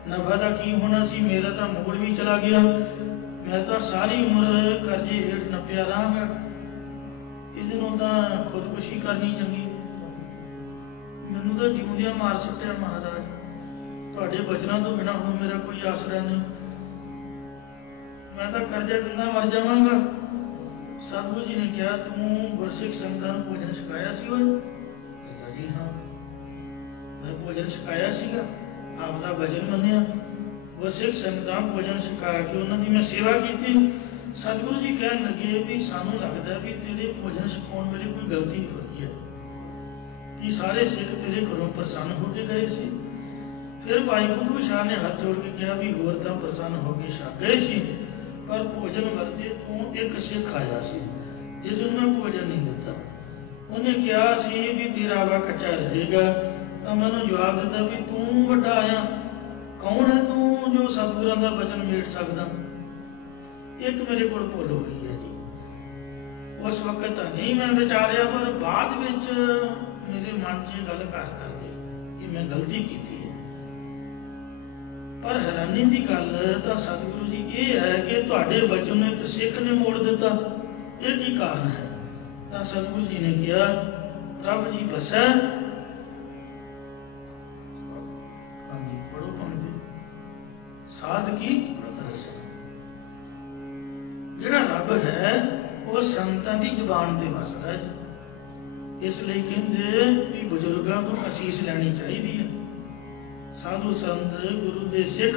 ਨਫਾ ਦਾ ਕੀ ਹੋਣਾ ਸੀ? ਮੇਰਾ ਤਾਂ ਮੁਗੜ ਵੀ ਚਲਾ ਗਿਆ। ਮੈਂ ਤਾਂ ਸਾਰੀ ਉਮਰ ਕਰਜ਼ੇ ਹੇਠ ਨੱਪਿਆ ਰਹਾਂਗਾ। ਇਹਦੇ ਨੂੰ ਤਾਂ ਖੁਦਕੁਸ਼ੀ ਕਰਨੀ ਚੰਗੀ। ਮੈਨੂੰ ਤਾਂ ਜਿਉਂਦਿਆਂ ਮਾਰ ਸੁੱਟਿਆ ਮਹਾਰਾਜ। ਤੁਹਾਡੇ ਬਚਨਾਂ ਤੋਂ ਬਿਨਾਂ ਹੁਣ ਮੇਰਾ ਕੋਈ ਆਸਰਾ ਨਹੀਂ। ਮੈਂ ਤਾਂ ਕਰਜ਼ਾ ਦਿੰਦਾ ਮਰ ਜਾਵਾਂਗਾ। ਸਤਿਗੁਰੂ ਜੀ ਨੇ ਕਿਹਾ, ਤੂੰ ਗੁਰਸਿੱਖ ਸੰਗਤਾਂ ਨੂੰ ਭੋਜਨ ਛਕਾਇਆ ਸੀ? ਓਏ ਕਹਿੰਦਾ ਜੀ ਹਾਂ, ਮੈਂ ਭੋਜਨ ਛਕਾਇਆ ਸੀਗਾ। ਆਪ ਦਾ ਵਚਨ ਮੰਨਿਆ। ਗੁਰਸਿੱਖ ਸੰਗਤਾਂ ਭੋਜਨ ਛਕਾ ਕੇ ਉਹਨਾਂ ਦੀ ਮੈਂ ਸੇਵਾ ਕੀਤੀ। ਸਤਿਗੁਰੂ ਜੀ ਕਹਿਣ ਲੱਗੇ ਵੀ ਸਾਨੂੰ ਲੱਗਦਾ ਵੀ ਤੇਰੇ ਭੋਜਨ ਛਕਾਉਣ ਵੇਲੇ ਕੋਈ ਗਲਤੀ ਹੋਈ ਹੈ, ਕਿ ਸਾਰੇ ਸਿੱਖ ਤੇਰੇ ਘਰੋਂ ਪ੍ਰਸੰਨ ਹੋ ਕੇ ਗਏ ਸੀ। ਫਿਰ ਭਾਈ ਬੁੱਧੂ ਸ਼ਾਹ ਨੇ ਹੱਥ ਜੋੜ ਕੇ ਕਿਹਾ ਵੀ ਹੋਰ ਤਾਂ ਪ੍ਰਸੰਨ ਹੋ ਕੇ ਛਕ ਗਏ ਸੀ, ਪਰ ਭੋਜਨ ਵਰਤੇ ਤੂੰ ਇੱਕ ਸਿੱਖ ਆਇਆ ਸੀ ਜਿਸ ਨੂੰ ਮੈਂ ਭੋਜਨ ਨਹੀਂ ਦਿੱਤਾ। ਉਹਨੇ ਕਿਹਾ ਸੀ ਵੀ ਤੇਰਾ ਆਵਾ ਕੱਚਾ ਰਹੇਗਾ। ਤਾਂ ਮੈਨੂੰ ਜਵਾਬ ਦਿੱਤਾ ਵੀ ਤੂੰ ਵੱਡਾ ਆਇਆ, ਕੌਣ ਹੈ ਤੂੰ ਜੋ ਸਤਿਗੁਰਾਂ ਦਾ ਵਚਨ ਮੇਟ ਸਕਦਾ? ਇੱਕ ਮੇਰੇ ਕੋਲ ਭੁੱਲ ਹੋਈ ਹੈ ਜੀ। ਉਸ ਵਕਤ ਤਾਂ ਨਹੀਂ ਮੈਂ ਵਿਚਾਰਿਆ, ਪਰ ਬਾਅਦ ਵਿੱਚ ਮੇਰੇ ਮਨ 'ਚ ਇਹ ਗੱਲ ਘਰ ਕਰ ਗਈ ਕਿ ਮੈਂ ਗਲਤੀ ਕੀਤੀ ਹੈ। ਪਰ ਹੈਰਾਨੀ ਦੀ ਗੱਲ ਤਾਂ ਸਤਿਗੁਰੂ ਜੀ ਇਹ ਹੈ ਕਿ ਤੁਹਾਡੇ ਬਚਨ ਨੂੰ ਇੱਕ ਸਿੱਖ ਨੇ ਮੋੜ ਦਿੱਤਾ। ਇਹ ਕੀ ਕਾਰਨ ਹੈ? ਤਾਂ ਸਤਿਗੁਰੂ ਜੀ ਨੇ ਕਿਹਾ, ਪ੍ਰਭ ਜੀ ਬਸੈ। ਹਾਂਜੀ ਪੜੋ ਪੰਕਤੀ। ਸਾਧ ਕੀ ਰਸ। ਜਿਹੜਾ ਰੱਬ ਹੈ ਉਹ ਸੰਤਾਂ ਦੀ ਜ਼ੁਬਾਨ ਤੇ ਵਸਦਾ ਹੈ। ਇਸ ਲਈ ਕਹਿੰਦੇ ਵੀ ਬਜ਼ੁਰਗਾਂ ਤੋਂ ਅਸੀਸ ਲੈਣੀ ਚਾਹੀਦੀ ਹੈ। ਸਾਧੂ ਸੰਤ ਗੁਰੂ ਦੇ ਸਿੱਖ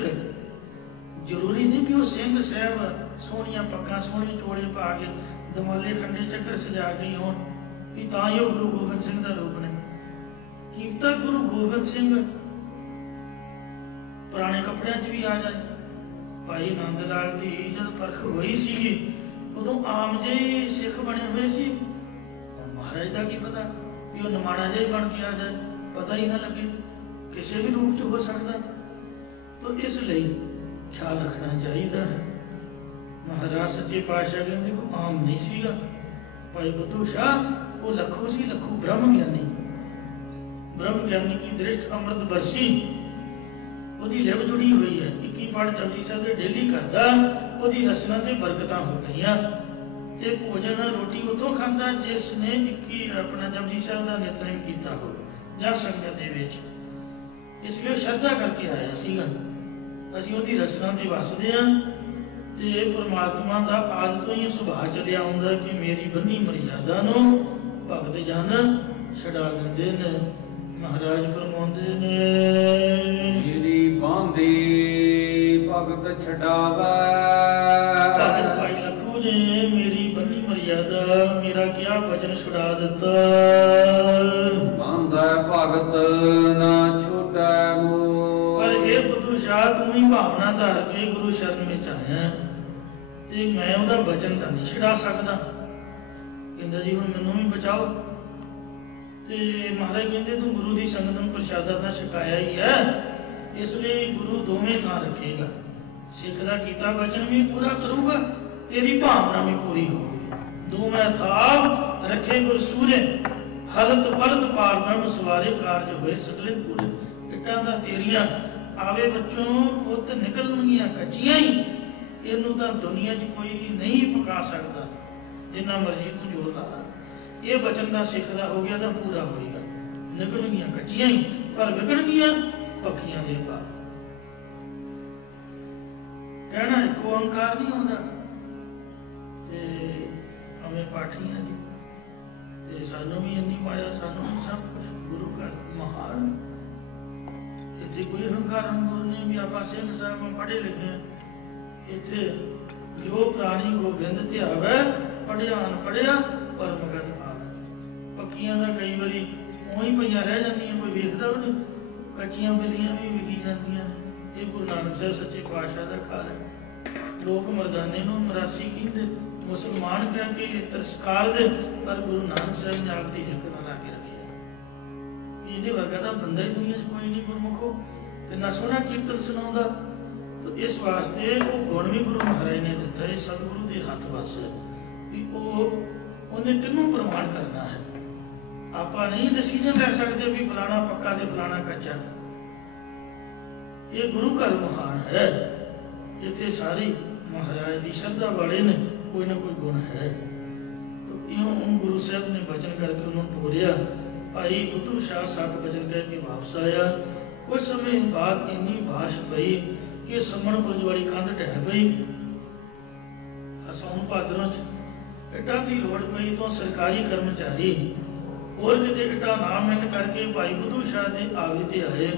ਜ਼ਰੂਰੀ ਨਹੀਂ ਵੀ ਉਹ ਸਿੰਘ ਸਾਹਿਬ ਸੋਹਣੀਆਂ ਪੱਗਾਂ ਸੋਹਣੇ ਤੋੜੇ ਪਾ ਕੇ ਦਮਾਲੇ ਖੰਡੇ ਚੱਕਰ ਸਜਾ ਕੇ ਹੋਣ ਵੀ ਤਾਂ ਹੀ ਉਹ ਗੁਰੂ ਗੋਬਿੰਦ ਸਿੰਘ ਦਾ ਰੂਪ ਨੇ। ਕੀਤਾ ਗੁਰੂ ਗੋਬਿੰਦ ਸਿੰਘ ਪੁਰਾਣੇ ਕੱਪੜਿਆਂ 'ਚ ਵੀ ਆ ਜਾਏ। ਭਾਈ ਆਨੰਦ ਲਾਲ ਦੀ ਜਦ ਪਰਖ ਹੋਈ ਸੀਗੀ ਉਦੋਂ ਆਮ ਜਿਹੇ ਸਿੱਖ ਬਣੇ ਹੋਏ ਸੀ। ਮਹਾਰਾਜ ਦਾ ਕੀ ਪਤਾ ਵੀ ਉਹ ਨਿਮਾਣਾ ਜਿਹਾ ਬਣ ਕੇ ਆ ਜਾਏ, ਪਤਾ ਹੀ ਨਾ ਲੱਗੇ, ਕਿਸੇ ਵੀ ਰੂਪ 'ਚ ਹੋ ਸਕਦਾ। ਤਾਂ ਇਸ ਲਈ ਖਿਆਲ ਰੱਖਣਾ ਚਾਹੀਦਾ ਹੈ। ਮਹਾਰਾਜ ਸੱਚੇ ਪਾਤਸ਼ਾਹ ਕਹਿੰਦੇ ਉਹ ਆਮ ਨਹੀਂ ਸੀਗਾ। ਭਾਈ ਬੁੱਧੂ ਸ਼ਾਹ ਉਹ ਲਖੂ ਸੀ, ਲਖੂ ਬ੍ਰਹਮ ਗਿਆਨੀ। ਬ੍ਰਹਮ ਗਿਆਨੀ ਕੀ ਦ੍ਰਿਸ਼ਟ ਅੰਮ੍ਰਿਤ ਬਰਸੀ, ਉਹਦੀ ਲਿਵ ਜੁੜੀ ਹੋਈ ਹੈ। 21 ਪਾਠ ਜਪਜੀ ਸਾਹਿਬ ਦੇ ਡੇਲੀ ਕਰਦਾ, ਉਹਦੀ ਰਸਨਾ ਤੇ ਬਰਕਤਾਂ ਹੋ ਗਈਆਂ। ਤੇ ਭੋਜਨ ਰੋਟੀ ਉਥੋਂ ਖਾਂਦਾ ਜਿਸ ਨੇ 21 ਆਪਣਾ ਜਪਜੀ ਸਾਹਿਬ ਦਾ ਨਿਤਨੇਮ ਕੀਤਾ ਹੋਵੇ ਜਾਂ ਸੰਗਤ ਦੇ ਵਿੱਚ। ਇਸ ਲਈ ਸ਼ਰਧਾ ਕਰਕੇ ਆਇਆ ਸੀਗਾ। ਅਸੀਂ ਉਹਦੀ ਰਚਨਾ ਤੇ ਵਸਦੇ ਹਾਂ ਤੇ ਪਰਮਾਤਮਾ ਦਾ ਆਦਿ ਤੋਂ ਹੀ ਸੁਭਾਅ ਚੱਲਿਆ ਆਉਂਦਾ ਕਿ ਮੇਰੀ ਬੰਨੀ ਮਰਿਆਦਾ ਨੂੰ ਭਗਤ ਜਨ ਛਡਾ ਦਿੰਦੇ ਨੇ। ਮਹਾਰਾਜ ਫਰਮਾਉਂਦੇ ਨੇ, ਮੇਰੀ ਬਾਂਦੀ ਭਗਤ ਛਡਾਵੈ। ਭਗਤ ਭਾਈ ਲਖੂ ਨੇ ਮੇਰੀ ਬੰਨੀ ਮਰਿਆਦਾ, ਮੇਰਾ ਕਿਹਾ ਵਚਨ ਛੁਡਾ ਦਿੱਤਾ। ਬਾਂਧੈ ਭਗਤ ਨਾ ਛੁਟੈ ਮੋਹ। ਪਰ ਇਹ ਬੁੱਧੂ ਸ਼ਾਹ ਤੂੰ ਹੀ ਭਾਵਨਾ ਧਾਰ ਕੇ ਗੁਰੂ ਸ਼ਰਨ ਵਿੱਚ ਆਇਆ ਤੇ ਮੈਂ ਉਹਦਾ ਵਚਨ ਤਾਂ ਨਹੀਂ ਛੁਡਾ ਸਕਦਾ। ਕਹਿੰਦਾ ਜੀ ਹੁਣ ਮੈਨੂੰ ਵੀ ਬਚਾਓ। ਤੇ ਮਹਾਰਾਜ ਕਹਿੰਦੇ ਤੂੰ ਗੁਰੂ ਦੀ ਸੰਗਤ ਨੂੰ ਪ੍ਰਸ਼ਾਦਾ ਤਾਂ ਛਕਾਇਆ ਹੀ ਹੈ, ਇਸ ਲਈ ਗੁਰੂ ਦੋਵੇਂ ਥਾਂ ਰੱਖੇਗਾ। ਸਿੱਖ ਦਾ ਕੀਤਾ ਵਚਨ ਵੀ ਪੂਰਾ ਕਰੂਗਾ, ਤੇਰੀ ਭਾਵਨਾ ਵੀ ਪੂਰੀ ਹੋਊਗੀ। ਦੋਵੇਂ ਥਾਂ ਰੱਖੇ ਗੁਰ ਸੂਰੇ, ਹਲਤ ਪਲਤ ਪਾਰ ਬ੍ਰਹਮ ਸਵਾਰੇ ਕਾਰਜ ਹੋਏ ਸਗਲੇ ਪੂਰੇ। ਇੱਟਾਂ ਦਾ ਤੇਰੀਆਂ ਆਵੇ ਬੱਚੋਂ ਪੁੱਤ ਨਿਕਲਣਗੀਆਂ ਕੱਚੀਆਂ ਹੀ। ਇਹਨੂੰ ਤਾਂ ਦੁਨੀਆ 'ਚ ਕੋਈ ਨਹੀਂ ਪਕਾ ਸਕਦਾ, ਜਿੰਨਾ ਮਰਜ਼ੀ ਤੂੰ ਜੋਰ ਲਾ ਲਾ। ਇਹ ਬਚਨ ਦਾ ਸਿੱਖ ਦਾ ਹੋ ਗਿਆ ਤਾਂ ਪੂਰਾ ਹੋਏਗਾ। ਨਿਕਲਣਗੀਆਂ ਕੱਚੀਆਂ ਹੀ ਪਰ ਵਿਕਣਗੀਆਂ ਪੱਕੀਆਂ ਦੇ ਭਾਅ। ਕਹਿਣਾ ਇੱਕ ਓੰਕਾਰ ਨਹੀਂ ਆਉਂਦਾ ਤੇ ਅਵੇਂ ਪਾਠੀਆਂ ਜੀ ਤੇ ਸਾਨੂੰ ਵੀ ਇੰਨੀ ਮਾਇਆ, ਸਾਨੂੰ ਵੀ ਸਭ ਕੁਝ ਗੁਰੂ ਘਰ ਮਹਾਨ। ਇੱਥੇ ਕੋਈ ਹੰਕਾਰ ਨਹੀਂ ਵੀ ਆਪਾਂ ਸਿੰਘ ਸਾਹਿਬ ਪੜ੍ਹੇ ਲਿਖੇ ਹਾਂ। ਇੱਥੇ ਜੋ ਪ੍ਰਾਣੀ ਗੋਬਿੰਦ ਤੇ ਆਵੇ, ਪੜ੍ਹਿਆ ਅਨਪੜ੍ਹਿਆ ਪਰ ਮਗਤ ਪਾਵੇ। ਪੱਕੀਆਂ ਦਾ ਕਈ ਵਾਰੀ ਉਹੀ ਪਈਆਂ ਰਹਿ ਜਾਂਦੀਆਂ, ਕੋਈ ਵੇਖਦਾ ਵੀ ਨਹੀਂ। ਕੱਚੀਆਂ ਬਿੱਲੀਆਂ ਵੀ ਵਿਕੀ ਜਾਂਦੀਆਂ ਨੇ। ਇਹ ਗੁਰੂ ਨਾਨਕ ਸਾਹਿਬ ਸੱਚੇ ਪਾਤਸ਼ਾਹ ਦਾ ਘਰ ਹੈ। ਲੋਕ ਮਰਦਾਨੇ ਨੂੰ ਮਰਾਸੀ ਕਹਿੰਦੇ, ਮੁਸਲਮਾਨ ਕਹਿ ਕੇ ਤਿਰਸਕਾਰ ਦੇ, ਪਰ ਗੁਰੂ ਨਾਨਕ ਸਾਹਿਬ ਨੇ ਆਪਦੀ ਹਿੱਕ ਨਾਲ ਲਾ ਕੇ ਰੱਖਿਆ। ਇਹਦੇ ਵਰਗਾ ਤਾਂ ਬੰਦਾ ਹੀ ਦੁਨੀਆ 'ਚ ਕੋਈ ਨਹੀਂ ਗੁਰਮੁਖੋ। ਕਿੰਨਾ ਸੋਹਣਾ ਕੀਰਤਨ ਸੁਣਾਉਂਦਾ। ਤਾਂ ਇਸ ਵਾਸਤੇ ਉਹ ਗੁਣ ਵੀ ਗੁਰੂ ਮਹਾਰਾਜ ਨੇ ਦਿੱਤਾ। ਇਹ ਸਤਿਗੁਰੂ ਦੇ ਹੱਥ ਵੱਸ ਹੈ ਵੀ ਉਹਨੇ ਕਿਹਨੂੰ ਪ੍ਰਮਾਣ ਕਰਨਾ ਹੈ। ਆਪਾਂ ਨਹੀਂ ਡਿਸੀਜਨ ਲੈ ਸਕਦੇ ਵੀ ਫਲਾਣਾ ਪੱਕਾ ਤੇ ਫਲਾਣਾ ਕੱਚਾ। ਇਹ ਗੁਰੂ ਘਰ ਮਹਾਨ ਹੈ। ਇੱਥੇ ਸਾਰੀ ਮਹਾਰਾਜ ਦੀ ਸ਼ਰਧਾ ਵਾਲੇ ਨੇ ਕੋਈ ਨਾ ਕੋਈ ਗੁਣ ਹੈ। ਇਉਂ ਗੁਰੂ ਸਾਹਿਬ ਨੇ ਬਚਨ ਕਰਕੇ ਉਹਨੂੰ ਤੋਰਿਆ। ਭਾਈ ਬੁੱਧੂ ਸ਼ਾਹ 7 ਵਚਨ ਕਹਿ ਕੇ ਵਾਪਸ ਆਇਆ। ਕੁਝ ਸਮੇਂ ਬਾਅਦ ਇੰਨੀ ਬਾਰਿਸ਼ ਪਈ ਕਿ ਸੰਮਣਪੁਰ ਵਾਲੀ ਕੰਧ ਢਹਿ ਪਈ। ਸਾਉਣ ਭਾਦਰੋਂ 'ਚ ਇੱਟਾਂ ਦੀ ਲੋੜ ਪਈ ਤੋਂ ਸਰਕਾਰੀ ਕਰਮਚਾਰੀ ਹੋਰ ਕਿਤੇ ਇੱਟਾਂ ਨਾ ਮਿਲਣ ਕਰਕੇ ਭਾਈ ਬੁੱਧੂ ਸ਼ਾਹ ਦੇ ਆਵੇ ਤੇ ਆਏ।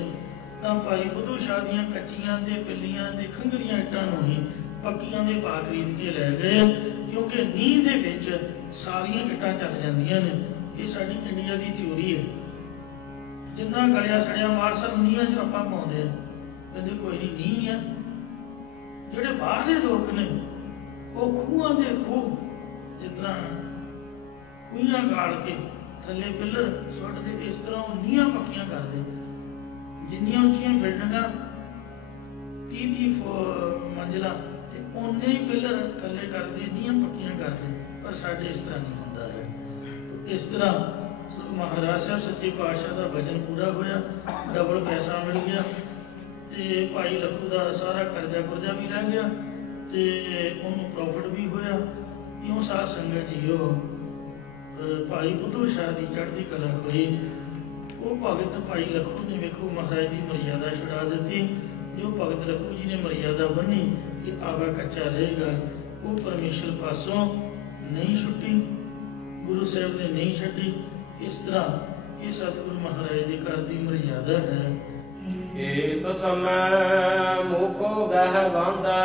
ਤਾਂ ਭਾਈ ਬੁੱਧੂ ਸ਼ਾਹ ਦੀਆਂ ਕੱਚੀਆਂ ਤੇ ਪਿੱਲੀਆਂ ਤੇ ਖੰਗਰੀਆਂ ਇੱਟਾਂ ਨੂੰ ਹੀ ਪੱਕੀਆਂ ਦੇ ਭਾਅ ਖਰੀਦ ਕੇ ਲੈ ਗਏ, ਕਿਉਂਕਿ ਨੀਂਹ ਦੇ ਵਿੱਚ ਸਾਰੀਆਂ ਇੱਟਾਂ ਚੱਲ ਜਾਂਦੀਆਂ ਨੇ। ਇਹ ਸਾਡੀ ਇੰਡੀਆ ਦੀ ਥਿਊਰੀ ਹੈ। ਜਿੰਨਾ ਗਲਿਆ ਸੜਿਆ ਮਾਰ ਸਭ ਨੀਹਾਂ 'ਚ ਆਪਾਂ ਪਾਉਂਦੇ ਆ, ਕਹਿੰਦੇ ਕੋਈ ਨਹੀਂ ਨੀਂਹ ਆ। ਜਿਹੜੇ ਬਾਹਰਲੇ ਲੋਕ ਨੇ ਉਹ ਖੂਹਾਂ ਦੇ ਖੂਹ ਜਿਸ ਤਰ੍ਹਾਂ ਖੂਹਾਂ ਗਾਲ ਕੇ ਥੱਲੇ ਪਿੱਲਰ ਸੁੱਟਦੇ, ਇਸ ਤਰ੍ਹਾਂ ਉਹ ਨੀਹਾਂ ਪੱਕੀਆਂ ਕਰਦੇ। ਜਿੰਨੀਆਂ ਉੱਚੀਆਂ ਬਿਲਡਿੰਗਾਂ 30 ਮੰਜ਼ਿਲਾਂ ਤੇ ਉਹਨੇ ਹੀ ਪਿੱਲਰ ਥੱਲੇ ਕਰਦੇ, ਨੀਹਾਂ ਪੱਕੀਆਂ ਕਰਦੇ। ਪਰ ਸਾਡੇ ਇਸ ਤਰ੍ਹਾਂ ਨਹੀਂ ਹੁੰਦਾ ਹੈ। ਇਸ ਤਰ੍ਹਾਂ ਮਹਾਰਾਜ ਸਾਹਿਬ ਸੱਚੇ ਪਾਤਸ਼ਾਹ ਦਾ ਵਚਨ ਪੂਰਾ ਹੋਇਆ, ਡਬਲ ਪੈਸਾ ਮਿਲ ਗਿਆ ਤੇ ਭਾਈ ਲੱਖੂ ਦਾ ਸਾਰਾ ਕਰਜ਼ਾ ਕੁਰਜ਼ਾ ਵੀ ਰਹਿ ਗਿਆ ਤੇ ਉਹਨੂੰ ਪ੍ਰੋਫਿਟ ਵੀ ਹੋਇਆ। ਇਉਂ ਸਾਧ ਸੰਗਤ ਜੀਓ ਭਾਈ ਬੁੱਧੂ ਸ਼ਾਹ ਦੀ ਚੜ੍ਹਦੀ ਕਲਾ ਹੋਈ। ਉਹ ਭਗਤ ਭਾਈ ਲੱਖੂ ਨੇ ਵੇਖੋ ਮਹਾਰਾਜ ਦੀ ਮਰਿਆਦਾ ਛੁਡਾ ਦਿੱਤੀ। ਜੋ ਭਗਤ ਲੱਖੂ ਜੀ ਨੇ ਮਰਿਆਦਾ ਬੰਨੀ ਕਿ ਆਵਾ ਕੱਚਾ ਰਹੇਗਾ, ਉਹ ਪਰਮੇਸ਼ਰ ਪਾਸੋਂ ਨਹੀਂ ਛੁੱਟੀ, ਗੁਰੂ ਸਾਹਿਬ ਨੇ ਨਹੀਂ ਛੱਡੀ। ਇਸ ਤਰ੍ਹਾਂ ਇਹ ਸਤਿਗੁਰੂ ਮਹਾਰਾਜ ਦੇ ਘਰ ਦੀ ਮਰਿਆਦਾ ਹੈ। ਏਕ ਸਮੈ ਮੁਕੋ ਗਹਿ ਬੰਦਾ।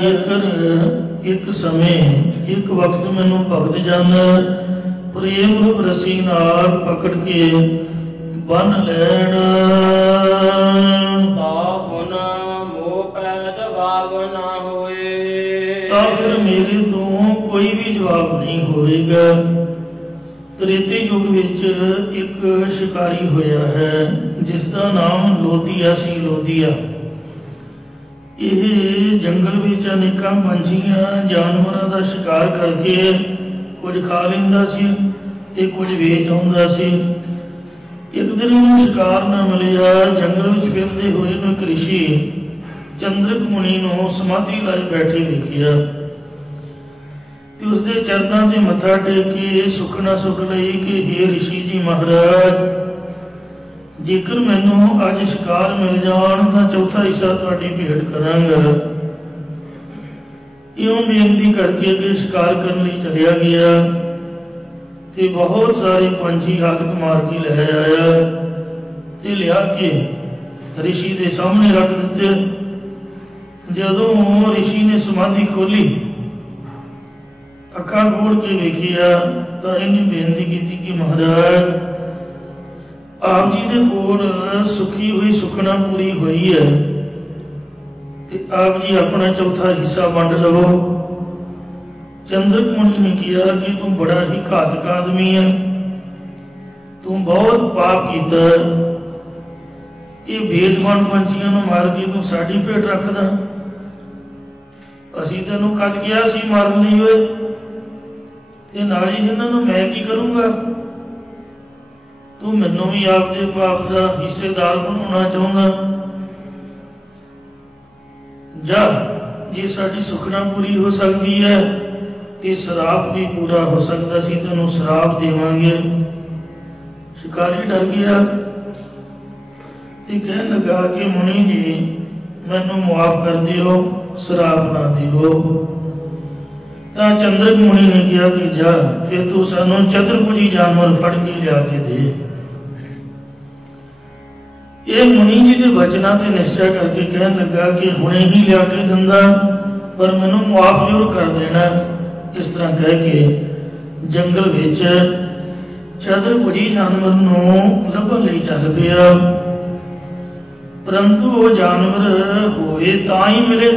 ਜੇਕਰ ਇੱਕ ਸਮੇਂ ਇੱਕ ਵਕਤ ਮੈਨੂੰ ਭਗਤ ਜਨ ਪ੍ਰੇਮ ਰੂਪ ਰਸੀ ਨਾਲ ਪਕੜ ਕੇ ਬੰਨ ਲੈਣ, ਤਾਂ ਹੁਣ ਮੋਹ ਪੈ ਜਵਾਬ ਨਾ ਹੋਏ। ਤਾਂ ਫਿਰ ਮੇਰੇ ਤੋਂ ਕੋਈ ਵੀ ਜਵਾਬ ਨਹੀਂ ਹੋਏਗਾ। ਤ੍ਰੇਤੇ ਯੁੱਗ ਵਿੱਚ ਇੱਕ ਸ਼ਿਕਾਰੀ ਹੋਇਆ ਹੈ ਜਿਸ ਦਾ ਨਾਮ ਲੋਧੀਆ ਸੀ। ਲੋਧੀਆ ਇਹ ਜੰਗਲ ਵਿੱਚ ਅਨੇਕਾਂ ਪੰਛੀਆਂ ਜਾਨਵਰਾਂ ਦਾ ਸ਼ਿਕਾਰ ਕਰਕੇ ਕੁਝ ਖਾ ਲੈਂਦਾ ਸੀ ਤੇ ਕੁਝ ਵੇਚ ਆਉਂਦਾ ਸੀ। ਇੱਕ ਦਿਨ ਉਹਨੂੰ ਸ਼ਿਕਾਰ ਨਾ ਮਿਲਿਆ। ਜੰਗਲ ਵਿੱਚ ਫਿਰਦੇ ਹੋਏ ਨੂੰ ਇੱਕ ਰਿਸ਼ੀ ਚੰਦਰਕ ਮੁਨੀ ਨੂੰ ਸਮਾਧੀ ਲਾਈ ਬੈਠੇ ਵੇਖਿਆ ਤੇ ਉਸਦੇ ਚਰਨਾਂ ਤੇ ਮੱਥਾ ਟੇਕ ਕੇ ਸੁਖਣਾ ਸੁਖ ਲਈ ਕਿ ਹੇ ਰਿਸ਼ੀ ਜੀ ਮਹਾਰਾਜ, ਜੇਕਰ ਮੈਨੂੰ ਅੱਜ ਸ਼ਿਕਾਰ ਮਿਲ ਜਾਣ ਤਾਂ ਚੌਥਾ ਹਿੱਸਾ ਤੁਹਾਡੀ ਭੇਟ ਕਰਾਂਗਾ। ਇਉਂ ਬੇਨਤੀ ਕਰਕੇ ਅੱਗੇ ਸ਼ਿਕਾਰ ਕਰਨ ਲਈ ਚਲਿਆ ਗਿਆ ਤੇ ਬਹੁਤ ਸਾਰੇ ਪੰਛੀ ਹਾਥਕ ਮਾਰ ਕੇ ਲੈ ਆਇਆ ਤੇ ਲਿਆ ਕੇ ਰਿਸ਼ੀ ਦੇ ਸਾਹਮਣੇ ਰੱਖ ਦਿੱਤੇ। ਜਦੋਂ ਰਿਸ਼ੀ ਨੇ ਸਮਾਧੀ ਖੋਲੀ, ਅੱਖਾਂ ਖੋਲ ਕੇ ਵੇਖਿਆ ਤਾਂ ਇਹਨੇ ਬੇਨਤੀ ਕੀਤੀ ਕਿ ਮਹਾਰਾਜ, ਆਪ ਜੀ ਦੇ ਕੋਲ ਸੁੱਕੀ ਹੋਈ ਸੁਖਣਾ ਪੂਰੀ ਹੋਈ ਹੈ ਤੇ ਆਪ ਜੀ ਆਪਣਾ ਚੌਥਾ ਹਿੱਸਾ ਵੰਡ ਲਵੋ। ਚੰਦਰਕ ਮੁਨੀ ਨੇ ਕਿਹਾ ਕਿ ਤੂੰ ਬੜਾ ਹੀ ਘਾਤਕ ਆਦਮੀ ਹੈ, ਤੂੰ ਬਹੁਤ ਪਾਪ ਕੀਤਾ। ਇਹ ਬੇਦਮਾਨ ਪੰਛੀਆਂ ਨੂੰ ਮਾਰ ਕੇ ਤੂੰ ਸਾਡੀ ਭੇਟ ਰੱਖਦਾ। ਅਸੀਂ ਤੈਨੂੰ ਕਦ ਕਿਹਾ ਸੀ ਮਾਰਨ ਲਈ ਓਏ, ਤੇ ਨਾਲ ਹੀ ਇਹਨਾਂ ਨੂੰ ਮੈਂ ਕੀ ਕਰੂੰਗਾ। ਤੂੰ ਮੈਨੂੰ ਵੀ ਆਪ ਦੇ ਪਾਪ ਦਾ ਹਿੱਸੇਦਾਰ ਬਣਾਉਣਾ ਚਾਹੁੰਦਾ। ਜਾ, ਜੇ ਸਾਡੀ ਸੁਖਨਾ ਪੂਰੀ ਹੋ ਸਕਦੀ ਹੈ ਤੇ ਸ਼ਰਾਪ ਵੀ ਪੂਰਾ ਹੋ ਸਕਦਾ ਸੀ, ਤੈਨੂੰ ਸ਼ਰਾਪ ਦੇਵਾਂਗੇ। ਸ਼ਿਕਾਰੀ ਡਰ ਗਿਆ ਤੇ ਕਹਿਣ ਲੱਗਾ ਕਿ ਮੁਨੀ ਜੀ ਮੈਨੂੰ ਮੁਆਫ ਕਰ ਦਿਓ, ਸ਼ਰਾਪ ਨਾ ਦਿਓ। ਤਾਂ ਚੰਦਰਕ ਮੁਨੀ ਨੇ ਕਿਹਾ ਕਿ ਜਾ ਫਿਰ ਤੂੰ ਸਾਨੂੰ ਚਤੁਰਭੁਜੀ ਜਾਨਵਰ ਫੜ ਕੇ ਲਿਆ ਕੇ ਦੇ। ਇਹ ਮੁਨੀ ਜੀ ਦੇ ਬਚਨਾਂ ਤੇ ਨਿਸ਼ਚੈ ਕਰਕੇ ਕਹਿਣ ਲੱਗਾ ਕਿ ਹੁਣੇ ਹੀ ਲਿਆ ਕੇ ਦਿੰਦਾ, ਪਰ ਮੈਨੂੰ ਮੁਆਫ ਜ਼ਰੂਰ ਕਰ ਦੇਣਾ। ਇਸ ਤਰ੍ਹਾਂ ਕਹਿ ਕੇ ਜੰਗਲ ਵਿੱਚ ਚਤੁਰਭੁਜੀ ਜਾਨਵਰ ਨੂੰ ਲੱਭਣ ਲਈ ਚੱਲ ਪਿਆ, ਪਰੰਤੂ ਉਹ ਜਾਨਵਰ ਹੋਏ ਤਾਂ ਹੀ ਮਿਲੇ,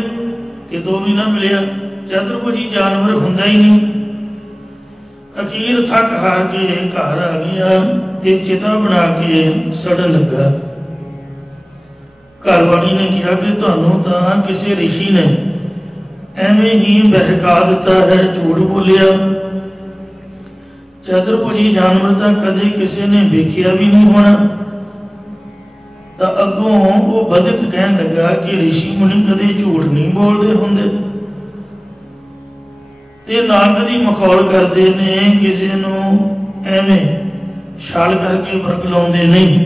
ਕਿਤੋਂ ਵੀ ਨਾ ਮਿਲਿਆ। ਚਤੁਰਭੁਜੀ ਜਾਨਵਰ ਹੁੰਦਾ ਹੀ ਨਹੀਂ। ਅਖੀਰ ਥੱਕ ਹਾਰ ਕੇ ਘਰ ਆ ਗਿਆ ਤੇ ਚਿਤਾ ਬਣਾ ਕੇ ਸੜਨ ਲੱਗਾ। ਘਰਵਾਲੀ ਨੇ ਕਿਹਾ ਕਿ ਤੁਹਾਨੂੰ ਤਾਂ ਕਿਸੇ ਰਿਸ਼ੀ ਨੇ ਐਵੇਂ ਹੀ ਬਹਿਕਾ ਦਿੱਤਾ ਹੈ, ਝੂਠ ਬੋਲਿਆ। ਚਤੁਰਭੁਜੀ ਜਾਨਵਰ ਤਾਂ ਕਦੇ ਕਿਸੇ ਨੇ ਵੇਖਿਆ ਵੀ ਨਹੀਂ ਹੋਣਾ। ਤਾਂ ਅੱਗੋਂ ਉਹ ਬਦਕ ਕਹਿਣ ਲੱਗਾ ਕਿ ਰਿਸ਼ੀ ਮੁਨੀ ਕਦੇ ਝੂਠ ਨਹੀਂ ਬੋਲਦੇ ਹੁੰਦੇ ਤੇ ਨਾ ਕਦੀ ਮਖੌਲ ਕਰਦੇ ਨੇ, ਕਿਸੇ ਨੂੰ ਐਵੇਂ ਛਲ ਕਰਕੇ ਵਰਗਲਾਉਂਦੇ ਨਹੀਂ।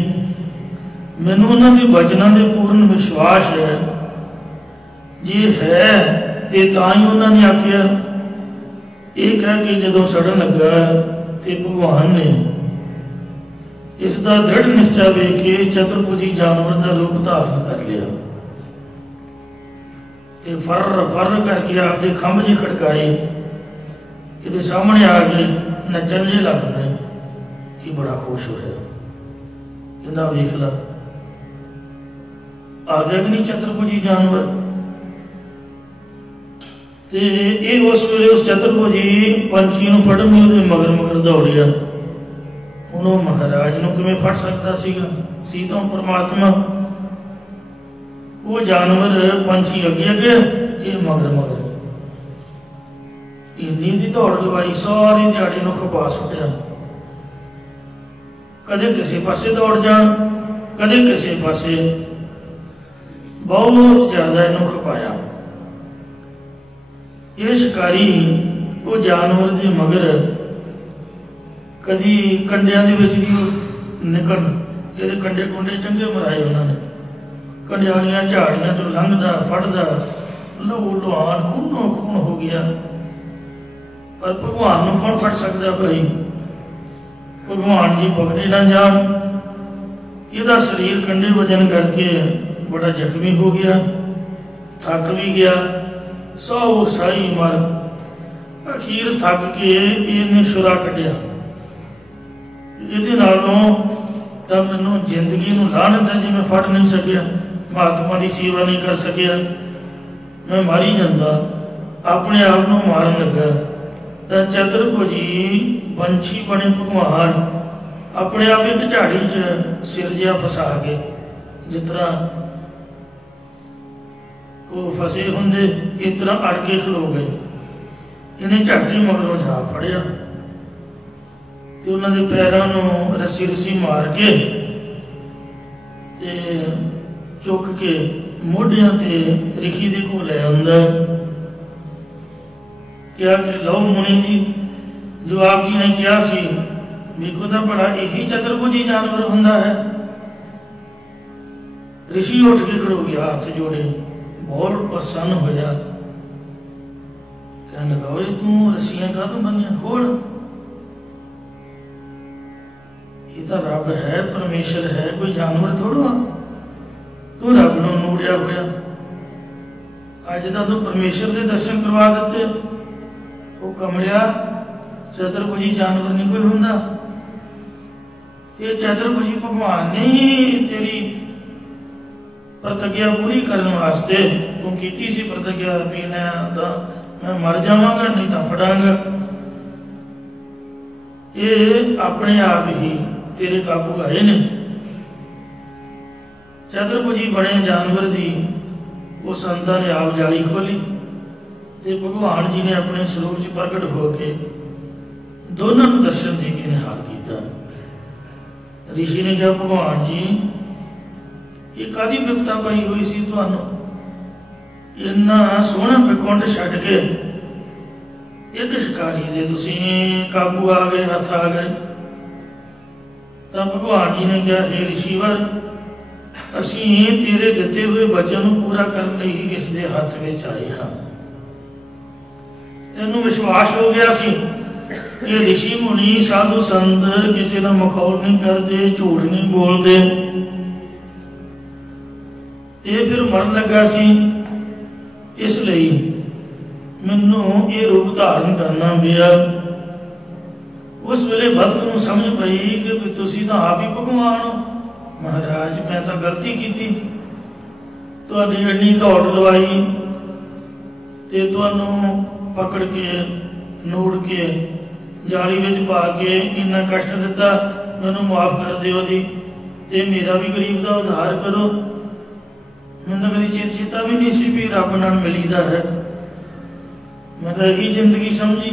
ਮੈਨੂੰ ਉਹਨਾਂ ਦੇ ਬਚਨਾਂ ਦੇ ਪੂਰਨ ਵਿਸ਼ਵਾਸ ਹੈ। ਜੇ ਹੈ ਤੇ ਤਾਂ ਹੀ ਉਹਨਾਂ ਨੇ ਆਖਿਆ। ਇਹ ਕਹਿ ਕੇ ਜਦੋਂ ਸੜਨ ਲੱਗਾ ਤੇ ਭਗਵਾਨ ਨੇ ਇਸ ਦਾ ਦ੍ਰਿੜ ਨਿਸ਼ਚਾ ਵੇਖ ਕੇ ਚਤੁਰਭੁਜੀ ਜਾਨਵਰ ਦਾ ਰੂਪ ਧਾਰਨ ਕਰ ਲਿਆ ਤੇ ਫਰ ਫਰ ਕਰਕੇ ਆਪਦੇ ਖੰਭ ਜਿਹੇ ਖੜਕਾਏ, ਇਹਦੇ ਸਾਹਮਣੇ ਆ ਕੇ ਨੱਚਣ ਜੇ ਲੱਗ ਪਏ। ਇਹ ਬੜਾ ਖੁਸ਼ ਹੋਇਆ, ਕਹਿੰਦਾ ਵੇਖ ਲਾ ਆ ਗਿਆ ਕਿ ਨਹੀਂ ਚਤੁਰਭੁਜੀ ਜਾਨਵਰ। ਤੇ ਇਹ ਉਸ ਵੇਲੇ ਉਸ ਚਤੁਰਭੁਜੀ ਪੰਛੀ ਨੂੰ ਫੜਨ ਲਈ ਉਹਦੇ ਮਗਰ ਮਗਰ ਦੌੜਿਆ। ਹੁਣ ਉਹ ਮਹਾਰਾਜ ਨੂੰ ਕਿਵੇਂ ਫੜ ਸਕਦਾ ਸੀਗਾ, ਸੀ ਤਾਂ ਪਰਮਾਤਮਾ। ਉਹ ਜਾਨਵਰ ਪੰਛੀ ਅੱਗੇ ਅੱਗੇ, ਇਹ ਮਗਰ ਮਗਰ। ਇੰਨੀ ਦੀ ਦੌੜ ਲਵਾਈ, ਸਾਰੀ ਦਿਹਾੜੀ ਨੂੰ ਖਪਾ ਸੁੱਟਿਆ। ਕਦੇ ਕਿਸੇ ਪਾਸੇ ਦੌੜ ਜਾਣ, ਕਦੇ ਕਿਸੇ ਪਾਸੇ, ਬਹੁਤ ਜ਼ਿਆਦਾ ਇਹਨੂੰ ਖਪਾਇਆ। ਇਹ ਸ਼ਿਕਾਰੀ ਉਹ ਜਾਨਵਰ ਦੇ ਮਗਰ ਕਦੀ ਕੰਡਿਆਂ ਦੇ ਵਿੱਚ ਦੀ ਨਿਕਲ, ਇਹਦੇ ਕੰਡੇ ਕੁੰਡੇ ਚੰਗੇ ਮਰਾਏ ਉਹਨਾਂ ਨੇ। ਕੰਡਿਆਲੀਆਂ ਝਾੜੀਆਂ ਤੋਂ ਲੰਘਦਾ ਫੜਦਾ, ਲਹੂ ਲੁਹਾਨ ਖੂਨੋ ਖੂਨ ਹੋ ਗਿਆ। ਪਰ ਭਗਵਾਨ ਨੂੰ ਕੌਣ ਫੜ ਸਕਦਾ ਭਾਈ? ਭਗਵਾਨ ਜੀ ਪਕੜੇ ਨਾ ਜਾਣ। ਇਹਦਾ ਸਰੀਰ ਕੰਡੇ ਵਜਨ ਕਰਕੇ ਬੜਾ ਜ਼ਖਮੀ ਹੋ ਗਿਆ, ਥੱਕ ਵੀ ਗਿਆ, ਸੌ ਸਾਈ ਮਰ। ਅਖੀਰ ਥੱਕ ਕੇ ਇਹਨੇ ਛੁਰਾ ਕੱਢਿਆ, ਇਹਦੇ ਨਾਲੋਂ ਤਾਂ ਮੈਨੂੰ ਜ਼ਿੰਦਗੀ ਨੂੰ ਲਾਹਨਤ ਹੈ ਜੇ ਮੈਂ ਫੜ ਨਹੀਂ ਸਕਿਆ, ਮਹਾਤਮਾ ਦੀ ਸੇਵਾ ਨਹੀਂ ਕਰ ਸਕਿਆ, ਮੈਂ ਮਾਰੀ ਜਾਂਦਾ। ਆਪਣੇ ਆਪ ਨੂੰ ਮਾਰਨ ਲੱਗਾ ਤਾਂ ਚਤੁਰਭੁਜੀ ਪੰਛੀ ਬਣੇ ਭਗਵਾਨ ਆਪਣੇ ਆਪ ਇੱਕ ਝਾੜੀ 'ਚ ਸਿਰ ਜਿਹਾ ਫਸਾ ਕੇ, ਜਿਸ ਤਰ੍ਹਾਂ ਉਹ ਫਸੇ ਹੁੰਦੇ, ਇਸ ਤਰ੍ਹਾਂ ਅੜ ਕੇ ਖਲੋ ਗਏ। ਇਹਨੇ ਝਾਟੀ ਮਗਰੋਂ ਜਾ ਫੜਿਆ ਤੇ ਉਹਨਾਂ ਦੇ ਪੈਰਾਂ ਨੂੰ ਰੱਸੀ ਰੱਸੀ ਮਾਰ ਕੇ ਤੇ ਚੁੱਕ ਕੇ ਮੋਢਿਆਂ ਤੇ ਰਿਖੀ ਦੇ ਕੋਲ ਲੈ ਆਉਂਦਾ। ਕਿਹਾ ਕਿ ਲਓ ਮੁਨੀ ਜੀ, ਜੋ ਆਪ ਜੀ ਨੇ ਕਿਹਾ ਸੀ, ਵੇਖੋ ਤਾਂ ਬੜਾ ਇਹੀ ਚਤੁਰਭੁਜੀ ਜਾਨਵਰ ਹੁੰਦਾ ਹੈ। ਰਿਸ਼ੀ ਉੱਠ ਕੇ ਖੜੋ ਗਿਆ, ਹੱਥ ਜੋੜੇ, ਬਹੁਤ ਪ੍ਰਸੰਨ ਹੋਇਆ। ਕਹਿਣ ਲੱਗਾ ਓਏ ਤੂੰ ਰੱਸੀਆਂ ਕਾਹਤੋਂ ਬੰਨੀਆਂ? ਖੋਲ, ਇਹ ਤਾਂ ਰੱਬ ਹੈ, ਪਰਮੇਸ਼ਰ ਹੈ, ਕੋਈ ਜਾਨਵਰ ਥੋੜ੍ਹਾ। ਤੂੰ ਰੱਬ ਨੂੰ ਨੂੜਿਆ ਹੋਇਆ। ਅੱਜ ਤਾਂ ਤੂੰ ਪਰਮੇਸ਼ਰ ਦੇ ਦਰਸ਼ਨ ਕਰਵਾ ਦਿੱਤੇ। ਉਹ ਕਮਲਿਆ, ਚਤੁਰਭੁਜੀ ਜਾਨਵਰ ਨਹੀਂ ਕੋਈ ਹੁੰਦਾ। ਇਹ ਚਤੁਰਭੁਜੀ ਭਗਵਾਨ ਨੇ ਤੇਰੀ ਪ੍ਰਤਿਗਿਆ ਪੂਰੀ ਕਰਨ ਵਾਸਤੇ ਤੂੰ ਕੀਤੀ ਸੀ ਪ੍ਰਤਿਗਿਆ, ਪੀਣਾ ਤਾਂ ਮੈਂ ਮਰ ਜਾਵਾਂਗਾ, ਨਹੀਂ ਤਾਂ ਫੜਾਂਗਾ। ਇਹ ਆਪਣੇ ਆਪ ਹੀ ਤੇਰੇ ਕਾਬੂ ਆਏ ਨੇ। ਚਤੁਰਭੁਜੀ ਬਣੇ ਜਾਨਵਰ ਦੀ ਉਹ ਸੰਤਾਂ ਨੇ ਆਪ ਜਾਲੀ ਖੋਲੀ ਤੇ ਭਗਵਾਨ ਜੀ ਨੇ ਆਪਣੇ ਸਰੂਪ 'ਚ ਪ੍ਰਗਟ ਹੋ ਕੇ ਦੋਨਾਂ ਨੂੰ ਦਰਸ਼ਨ ਦੇ ਕੇ ਨਿਹਾਲ ਕੀਤਾ। ਰਿਸ਼ੀ ਨੇ ਕਿਹਾ ਭਗਵਾਨ ਜੀ, ਇਹ ਕਾਹਦੀ ਵਿਪਤਾ ਪਈ ਹੋਈ ਸੀ ਤੁਹਾਨੂੰ? ਇੰਨਾ ਸੋਹਣਾ ਵਿਕੁੰਠ ਛੱਡ ਕੇ ਇੱਕ ਸ਼ਿਕਾਰੀ ਦੇ ਤੁਸੀਂ ਕਾਬੂ ਆ ਗਏ, ਹੱਥ ਆ ਗਏ। ਤਾਂ ਭਗਵਾਨ ਜੀ ਨੇ ਕਿਹਾ, ਹੇ ਰਿਸ਼ੀਵਰ, ਅਸੀਂ ਤੇਰੇ ਦਿੱਤੇ ਹੋਏ ਬਚਨ ਨੂੰ ਪੂਰਾ ਕਰਨ ਲਈ ਇਸ ਦੇ ਹੱਥ ਵਿੱਚ ਆਏ ਹਾਂ। ਇਹਨੂੰ ਵਿਸ਼ਵਾਸ ਹੋ ਗਿਆ ਸੀ ਕਿ ਰਿਸ਼ੀ ਮੁਨੀ ਸਾਧੂ ਸੰਤ ਕਿਸੇ ਦਾ ਮਖੌਲ ਨਹੀਂ ਕਰਦੇ, ਝੂਠ ਨਹੀਂ ਬੋਲਦੇ। ਤੇ ਫਿਰ ਮਰਨ ਲੱਗਾ ਸੀ, ਇਸ ਲਈ ਮੈਨੂੰ ਇਹ ਰੂਪ ਧਾਰਨ ਕਰਨਾ ਪਿਆ। ਉਸ ਵੇਲੇ ਭਗਤ ਨੂੰ ਸਮਝ ਪਈ ਕਿ ਵੀ ਤੁਸੀਂ ਤਾਂ ਆਪ ਹੀ ਭਗਵਾਨ ਹੋ। ਮਹਾਰਾਜ, ਮੈਂ ਤਾਂ ਗਲਤੀ ਕੀਤੀ, ਤੁਹਾਡੀ ਇੰਨੀ ਦੌੜ ਲਵਾਈ ਤੇ ਤੁਹਾਨੂੰ ਪਕੜ ਕੇ ਨੂੜ ਕੇ ਜਾਲੀ ਵਿੱਚ ਪਾ ਕੇ ਇੰਨਾ ਕਸ਼ਟ ਦਿੱਤਾ, ਮੈਨੂੰ ਮਾਫ ਕਰ ਦਿਓ ਜੀ, ਤੇ ਮੇਰਾ ਵੀ ਗਰੀਬ ਦਾ ਉਧਾਰ ਕਰੋ। ਮੈਨੂੰ ਤਾਂ ਕਦੀ ਚੇਤਾ ਵੀ ਨਹੀਂ ਸੀ ਵੀ ਰੱਬ ਨਾਲ ਮਿਲੀਦਾ ਹੈ, ਮੈਂ ਤਾਂ ਇਹੀ ਜ਼ਿੰਦਗੀ ਸਮਝੀ।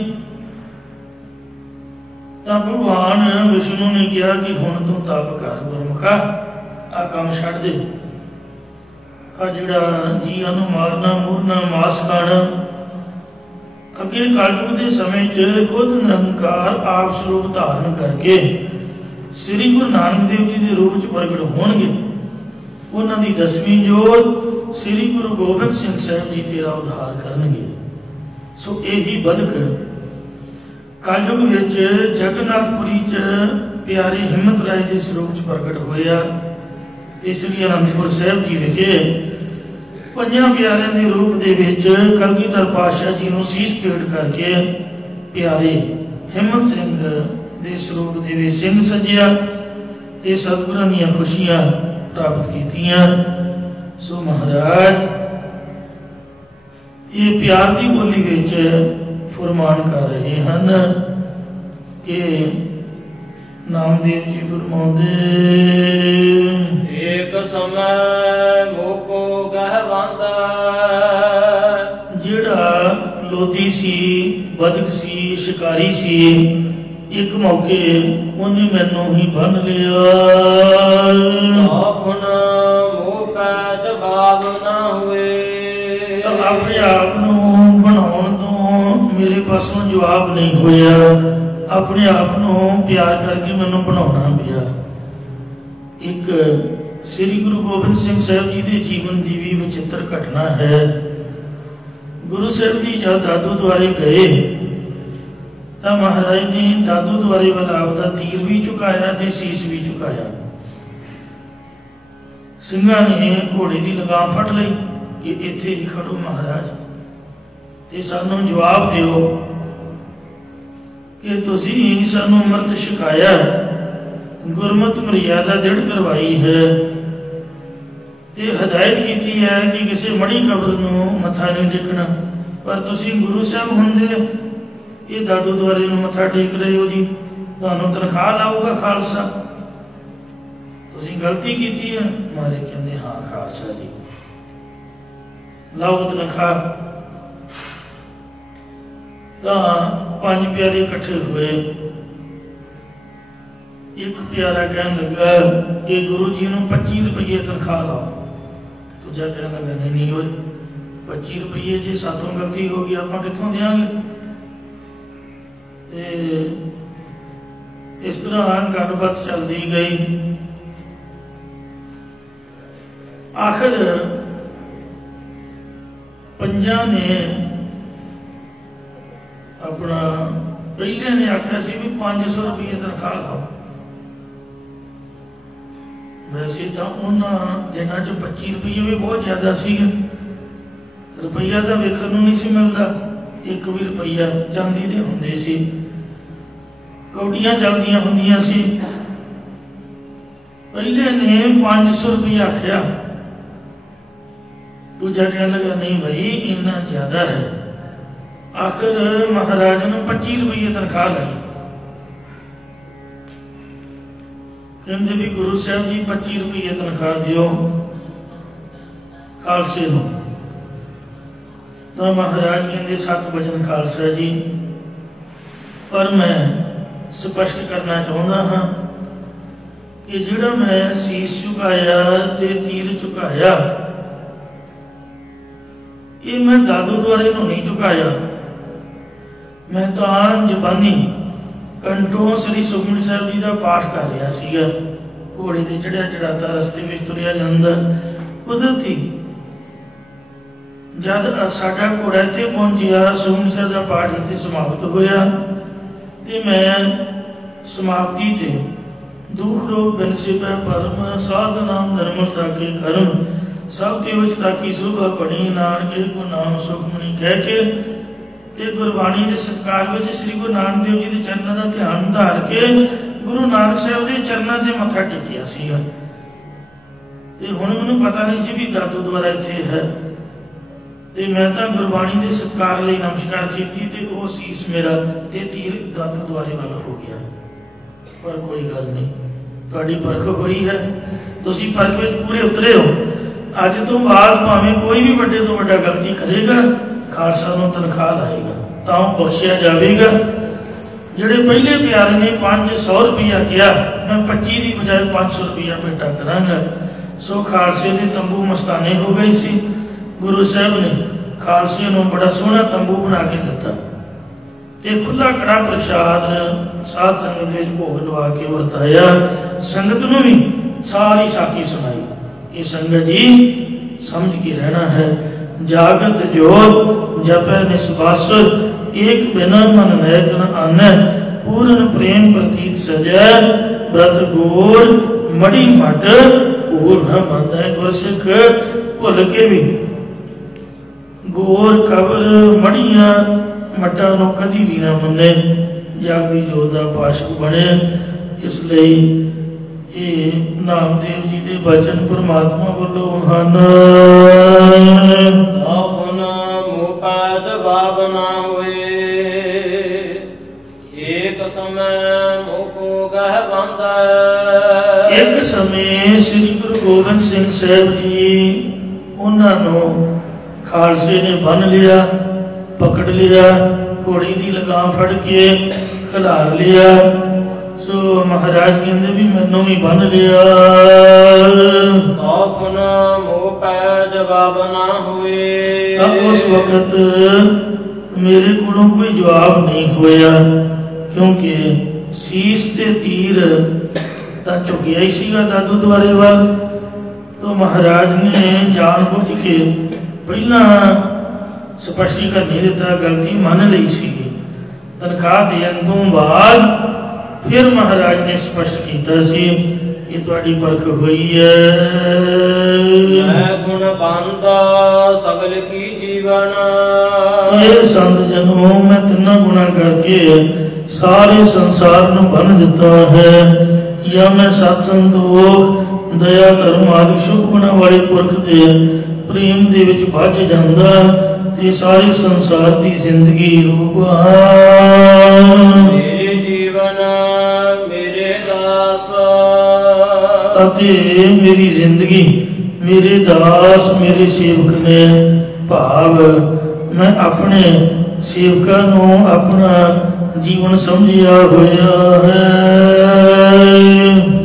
ਤਾਂ ਭਗਵਾਨ ਵਿਸ਼ਨੂੰ ਨੇ ਕਿਹਾ ਕਿ ਹੁਣ ਤੂੰ ਤਪ ਕਰ ਗੁਰਮੁਖਾ, ਆ ਕੰਮ ਛੱਡ ਦੇ, ਆ ਜਿਹੜਾ ਜੀਆਂ ਨੂੰ ਮਾਰਨਾ ਮੁਰਨਾ ਮਾਸ ਖਾਣਾ। ਅੱਗੇ ਕਲਯੁਗ ਦੇ ਸਮੇਂ 'ਚ ਖੁਦ ਨਿਰੰਕਾਰ ਆਪ ਸਰੂਪ ਧਾਰਨ ਕਰਕੇ ਸ੍ਰੀ ਗੁਰੂ ਨਾਨਕ ਦੇਵ ਜੀ ਦੇ ਰੂਪ 'ਚ ਪ੍ਰਗਟ ਹੋਣਗੇ। ਉਹਨਾਂ ਦੀ 10ਵੀਂ ਜੋਤ ਸ੍ਰੀ ਗੁਰੂ ਗੋਬਿੰਦ ਸਿੰਘ ਸਾਹਿਬ ਜੀ ਤੇਰਾ ਉਧਾਰ ਕਰਨਗੇ। ਸੋ ਇਹੀ ਬਦਕ ਕਲਯੁਗ ਵਿੱਚ ਜਗਨਨਾਥਪੁਰੀ 'ਚ ਪਿਆਰੇ ਹਿੰਮਤ ਰਾਏ ਦੇ ਸਰੂਪ 'ਚ ਪ੍ਰਗਟ ਹੋਇਆ ਤੇ ਸ੍ਰੀ ਅਨੰਦਪੁਰ ਸਾਹਿਬ ਜੀ ਵਿਖੇ ਪੰਜਾਂ ਪਿਆਰਿਆਂ ਦੇ ਰੂਪ ਦੇ ਵਿੱਚ ਕਲਗੀਧਰ ਪਾਤਸ਼ਾਹ ਜੀ ਨੂੰ ਸੀਸ ਭੇਟ ਕਰਕੇ ਪਿਆਰੇ ਹਿੰਮਤ ਸਿੰਘ ਦੇ ਸਰੂਪ ਦੇ ਵਿੱਚ ਸਿੰਘ ਸਜਿਆ ਤੇ ਸਤਿਗੁਰਾਂ ਦੀਆਂ ਖੁਸ਼ੀਆਂ ਪ੍ਰਾਪਤ ਕੀਤੀਆਂ। ਸੋ ਮਹਾਰਾਜ ਇਹ ਪਿਆਰ ਦੀ ਬੋਲੀ ਵਿੱਚ ਫਰਮਾਨ ਕਰ ਰਹੇ ਹਨ ਕਿ ਨਾਮਦੇਵ ਜੀ ਫਰਮਾਉਂਦੇ, ਏਕ ਸਮੈ ਮੋਕੋ ਗਹਿਵੰਦਾ। ਜਿਹੜਾ ਲੋਧੀ ਸੀ, ਬਦਕ ਸੀ, ਸ਼ਿਕਾਰੀ ਸੀ, ਇੱਕ ਮੌਕੇ ਉਹਨੇ ਮੈਨੂੰ ਹੀ ਬੰਨ ਲਿਆ। ਆਪਨ ਮੋਹ ਪੈ ਜਵਾਬ ਨਾ ਹੋਏ। ਤਾਂ ਆਪਣੇ ਆਪ ਨੂੰ ਬਣਾਉਣ ਤੋਂ ਮੇਰੇ ਪਾਸੋਂ ਜਵਾਬ ਨਹੀਂ ਹੋਇਆ, ਆਪਣੇ ਆਪ ਨੂੰ ਪਿਆਰ ਕਰਕੇ ਮੈਨੂੰ ਬਣਾਉਣਾ ਪਿਆ। ਇੱਕ ਸ੍ਰੀ ਗੁਰੂ ਗੋਬਿੰਦ ਸਿੰਘ ਸਾਹਿਬ ਜੀ ਦੇ ਜੀਵਨ ਦੀ ਵੀ ਵਿਚਿੱਤਰ ਘਟਨਾ ਹੈ। ਗੁਰੂ ਸਾਹਿਬ ਜੀ ਜਦ ਦਾਦੂ ਦੁਆਰੇ ਗਏ ਤਾਂ ਮਹਾਰਾਜ ਨੇ ਦਾਦੂ ਦੁਆਰੇ ਵੱਲ ਆਪਦਾ ਤੀਰ ਵੀ ਝੁਕਾਇਆ ਤੇ ਸੀਸ ਵੀ ਝੁਕਾਇਆ। ਸਿੰਘਾਂ ਨੇ ਘੋੜੇ ਦੀ ਲਗਾਮ ਫੜ ਲਈ ਕਿ ਇੱਥੇ ਹੀ ਖੜੋ ਮਹਾਰਾਜ, ਤੇ ਸਾਨੂੰ ਜਵਾਬ ਦਿਓ ਕਿ ਤੁਸੀਂ ਸਾਨੂੰ ਅੰਮ੍ਰਿਤ ਛਕਾਇਆ, ਗੁਰਮਤ ਮਰਿਆਦਾ ਦ੍ਰਿੜ ਕਰਵਾਈ ਹੈ ਤੇ ਹਦਾਇਤ ਕੀਤੀ ਹੈ ਕਿ ਕਿਸੇ ਮੜੀ ਕਬਰ ਨੂੰ ਮੱਥਾ ਨਹੀਂ ਟੇਕਣਾ, ਪਰ ਤੁਸੀਂ ਗੁਰੂ ਸਾਹਿਬ ਹੁੰਦੇ ਇਹ ਦਾਦੂ ਦੁਆਰੇ ਨੂੰ ਮੱਥਾ ਟੇਕ ਰਹੇ ਹੋ ਜੀ, ਤੁਹਾਨੂੰ ਤਨਖਾਹ ਲਾਊਗਾ ਖਾਲਸਾ, ਤੁਸੀਂ ਗਲਤੀ ਕੀਤੀ ਹੈ। ਮਾਰੇ ਕਹਿੰਦੇ ਹਾਂ ਖਾਲਸਾ ਜੀ ਲਾਓ ਤਨਖਾਹ। ਤਾਂ ਪੰਜ ਪਿਆਰੇ ਇਕੱਠੇ ਹੋਏ। ਇੱਕ ਪਿਆਰਾ ਕਹਿਣ ਲੱਗਾ ਕਿ ਗੁਰੂ ਜੀ ਨੂੰ 25 ਰੁਪਏ ਤਨਖਾਹ ਲਾਓ। ਦੂਜਾ ਕਹਿਣ ਲੱਗਾ ਨਹੀਂ ਹੋਏ 25 ਰੁਪਏ ਜੇ ਸਾਥੋਂ ਗਲਤੀ ਹੋ ਗਈ ਆਪਾਂ ਕਿੱਥੋਂ ਦੇਵਾਂਗੇ। ਤੇ ਇਸ ਤਰ੍ਹਾਂ ਗੱਲਬਾਤ ਚੱਲਦੀ ਗਈ। ਆਖਰ ਪੰਜਾਂ ਨੇ ਆਪਣਾ ਪਹਿਲੇ ਨੇ ਆਖਿਆ ਸੀ ਵੀ 500 ਰੁਪਏ ਤਨਖਾਹ ਲਾਓ। ਵੈਸੇ ਤਾਂ ਉਹਨਾਂ ਦਿਨਾਂ 'ਚ 25 ਰੁਪਏ ਵੀ ਬਹੁਤ ਜ਼ਿਆਦਾ ਸੀ। ਰੁਪਈਆ ਤਾਂ ਵੇਖਣ ਨੂੰ ਨਹੀਂ ਸੀ ਮਿਲਦਾ, ਇੱਕ ਵੀ ਰੁਪਈਆ ਚਾਂਦੀ ਦੇ ਹੁੰਦੇ ਸੀ, ਕੌਡੀਆਂ ਚੱਲਦੀਆਂ ਹੁੰਦੀਆਂ ਸੀ। ਪਹਿਲੇ ਨੇ 500 ਰੁਪਏ ਆਖਿਆ, ਦੂਜਾ ਕਹਿਣ ਲੱਗਾ ਨਹੀਂ ਭਾਈ ਇੰਨਾ ਜ਼ਿਆਦਾ ਹੈ। ਆਖਰ ਮਹਾਰਾਜ ਨੂੰ 25 ਰੁਪਏ ਤਨਖਾਹ ਲਈ। ਕਹਿੰਦੇ ਵੀ ਗੁਰੂ ਸਾਹਿਬ ਜੀ 25 ਰੁਪਏ ਤਨਖਾਹ ਦਿਓ ਖਾਲਸੇ ਨੂੰ। ਤਾਂ ਮਹਾਰਾਜ ਕਹਿੰਦੇ 7 ਵਜਨ ਖਾਲਸਾ ਜੀ, ਪਰ ਮੈਂ ਸਪਸ਼ਟ ਕਰਨਾ ਚਾਹੁੰਦਾ ਹਾਂ ਕਿ ਜਿਹੜਾ ਮੈਂ ਸੀਸ ਝੁਕਾਇਆ ਤੇ ਤੀਰ ਝੁਕਾਇਆ ਇਹ ਮੈਂ ਦਾਦੂ ਦੁਆਰੇ ਨੂੰ ਨਹੀਂ ਝੁਕਾਇਆ। ਮੈਂ ਤਾਂ ਜ਼ਬਾਨੀ ਕੰਠੋਂ ਸ੍ਰੀ ਸੁਖਮਨੀ ਸਾਹਿਬ ਜੀ ਦਾ ਪਾਠ ਕਰ ਰਿਹਾ ਸੀਗਾ। ਘੋੜੇ ਤੇ ਚੜਿਆ ਚੜਾਤਾ ਰਸਤੇ ਵਿੱਚ ਤੁਰਿਆ ਜਾਂਦਾ, ਕੁਦਰਤੀ जद साडा घोड़ा इत्थे पहुंचिया, सुखमनी साहिब दा पाठ इत्थे समाप्त होया ते मैं समाप्ति ते दुख रोग बिन सिपै परम, साध नाम निर्मल ताके कर्म, सब ते उच ताकी शोभा बणी, नानके को नाम सुखमनी कह के ते गुरबाणी के सत्कार विच श्री गुरु नानक देव जी के चरणों का ध्यान धार के गुरु नानक साहब के चरणों से मत्था टेकिया सीगा। ते हुण मैनूं पता नहीं सी भी दादू द्वारा इत्थे है, ते मैं तां गुरबाणी के सत्कार लई नमस्कार कीती ते वो सीस मेरा ते तीर दादू द्वारे वाल हो गया। पर कोई गल नहीं, तुहाडी परख होई है, तुसीं परख विच पूरे उतरे हो। अज तो बाद भावें कोई भी वड्डे तो वड्डा गलती करेगा, खालसा नूं तनख्वाह लाएगा तां बख्शिया जाएगा। ਜਿਹੜੇ ਪਹਿਲੇ ਪਿਆਰੇ ਨੇ 500 रुपया किया, मैं 25 की बजाय 500 रुपया भेंटा करांगा। सो खालसे के तंबू मस्ताने हो गई सी। गुरु साहब ने खालसे नूं बड़ा सोहना तंबू बना के दिता ते खुला कड़ा प्रसाद साध संगत विच भोग लवा के वरताया। संगत नूं भी सारी साखी सुनाई कि संगत जी समझ के रहना है। जागत जोत जपै निस्वास, एक बिना मन नैक न आनै, पूर्ण प्रेम प्रतीत सजै, व्रत गोर मड़ी मट भूल न मानै। गुरसिख भुल के भी गोर कबर मड़ियां मटा नूं कदी भी ना मन्ने, जागदी जोत दा पाशक बने। इसलिए ये नामदेव जी के बचन परमात्मा वालों हन। भावना हुए एक समय मुको गह बंदा। एक समय श्री गुरु गोबिंद सिंह साहब जी उन्होंने खालसे ने बन लिया, पकड़ लिया, घोड़ी की लगाम फड़ के खिलार लिया। सो महाराज कहते भी मैनू भी बन लिया। अपना मुँह पै जवाब ना हुए। तब उस वक्त मेरे को कोई जवाब नहीं होया, क्योंकि शीश ते तीर तां झुकिया ही सीगा दादू द्वारे वाल। तो महाराज ने जानबूझ के पहला स्पष्टीकरण नहीं दिता, गलती मान ली सी। तनख्वाह देने तो बाद फिर महाराज ने स्पष्ट किया सी ये तुहाडी परख हुई है। मैं गुण बांधा सगल की जीवन। ये संत जनों मैं तिना गुणा करके सारे संसार नूं बन दिता है। या मैं सत संतोख दया धर्म आदि शुभ गुणा वाले पुरख दे प्रेम दे विच भज जांदा ते सारे संसार दी जिंदगी रूपहान। मेरे जीवन मेरे दास अते मेरी जिंदगी मेरे दास मेरे सेवक ने, भाव मैं अपने सेवकां नूं अपना जीवन समझिया होया है।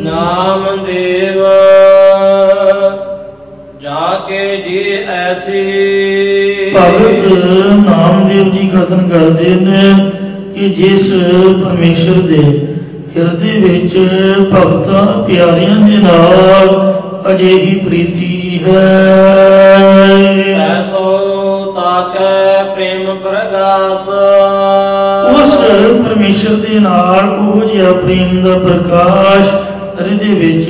नाम देव जाके जी ऐसी। भगत नामदेव जी कथन करते हैं कि जिस परमेश्वर दे हिरदे विच भगतां प्यारियां दे नाल अजिही प्रीति है। ऐसो ताकै प्रेम प्रगास। उस परमेश्वर दे नाल ओह जिहा प्रेम दा प्रकाश हृदय विच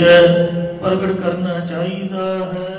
प्रगट करना चाहिदा है।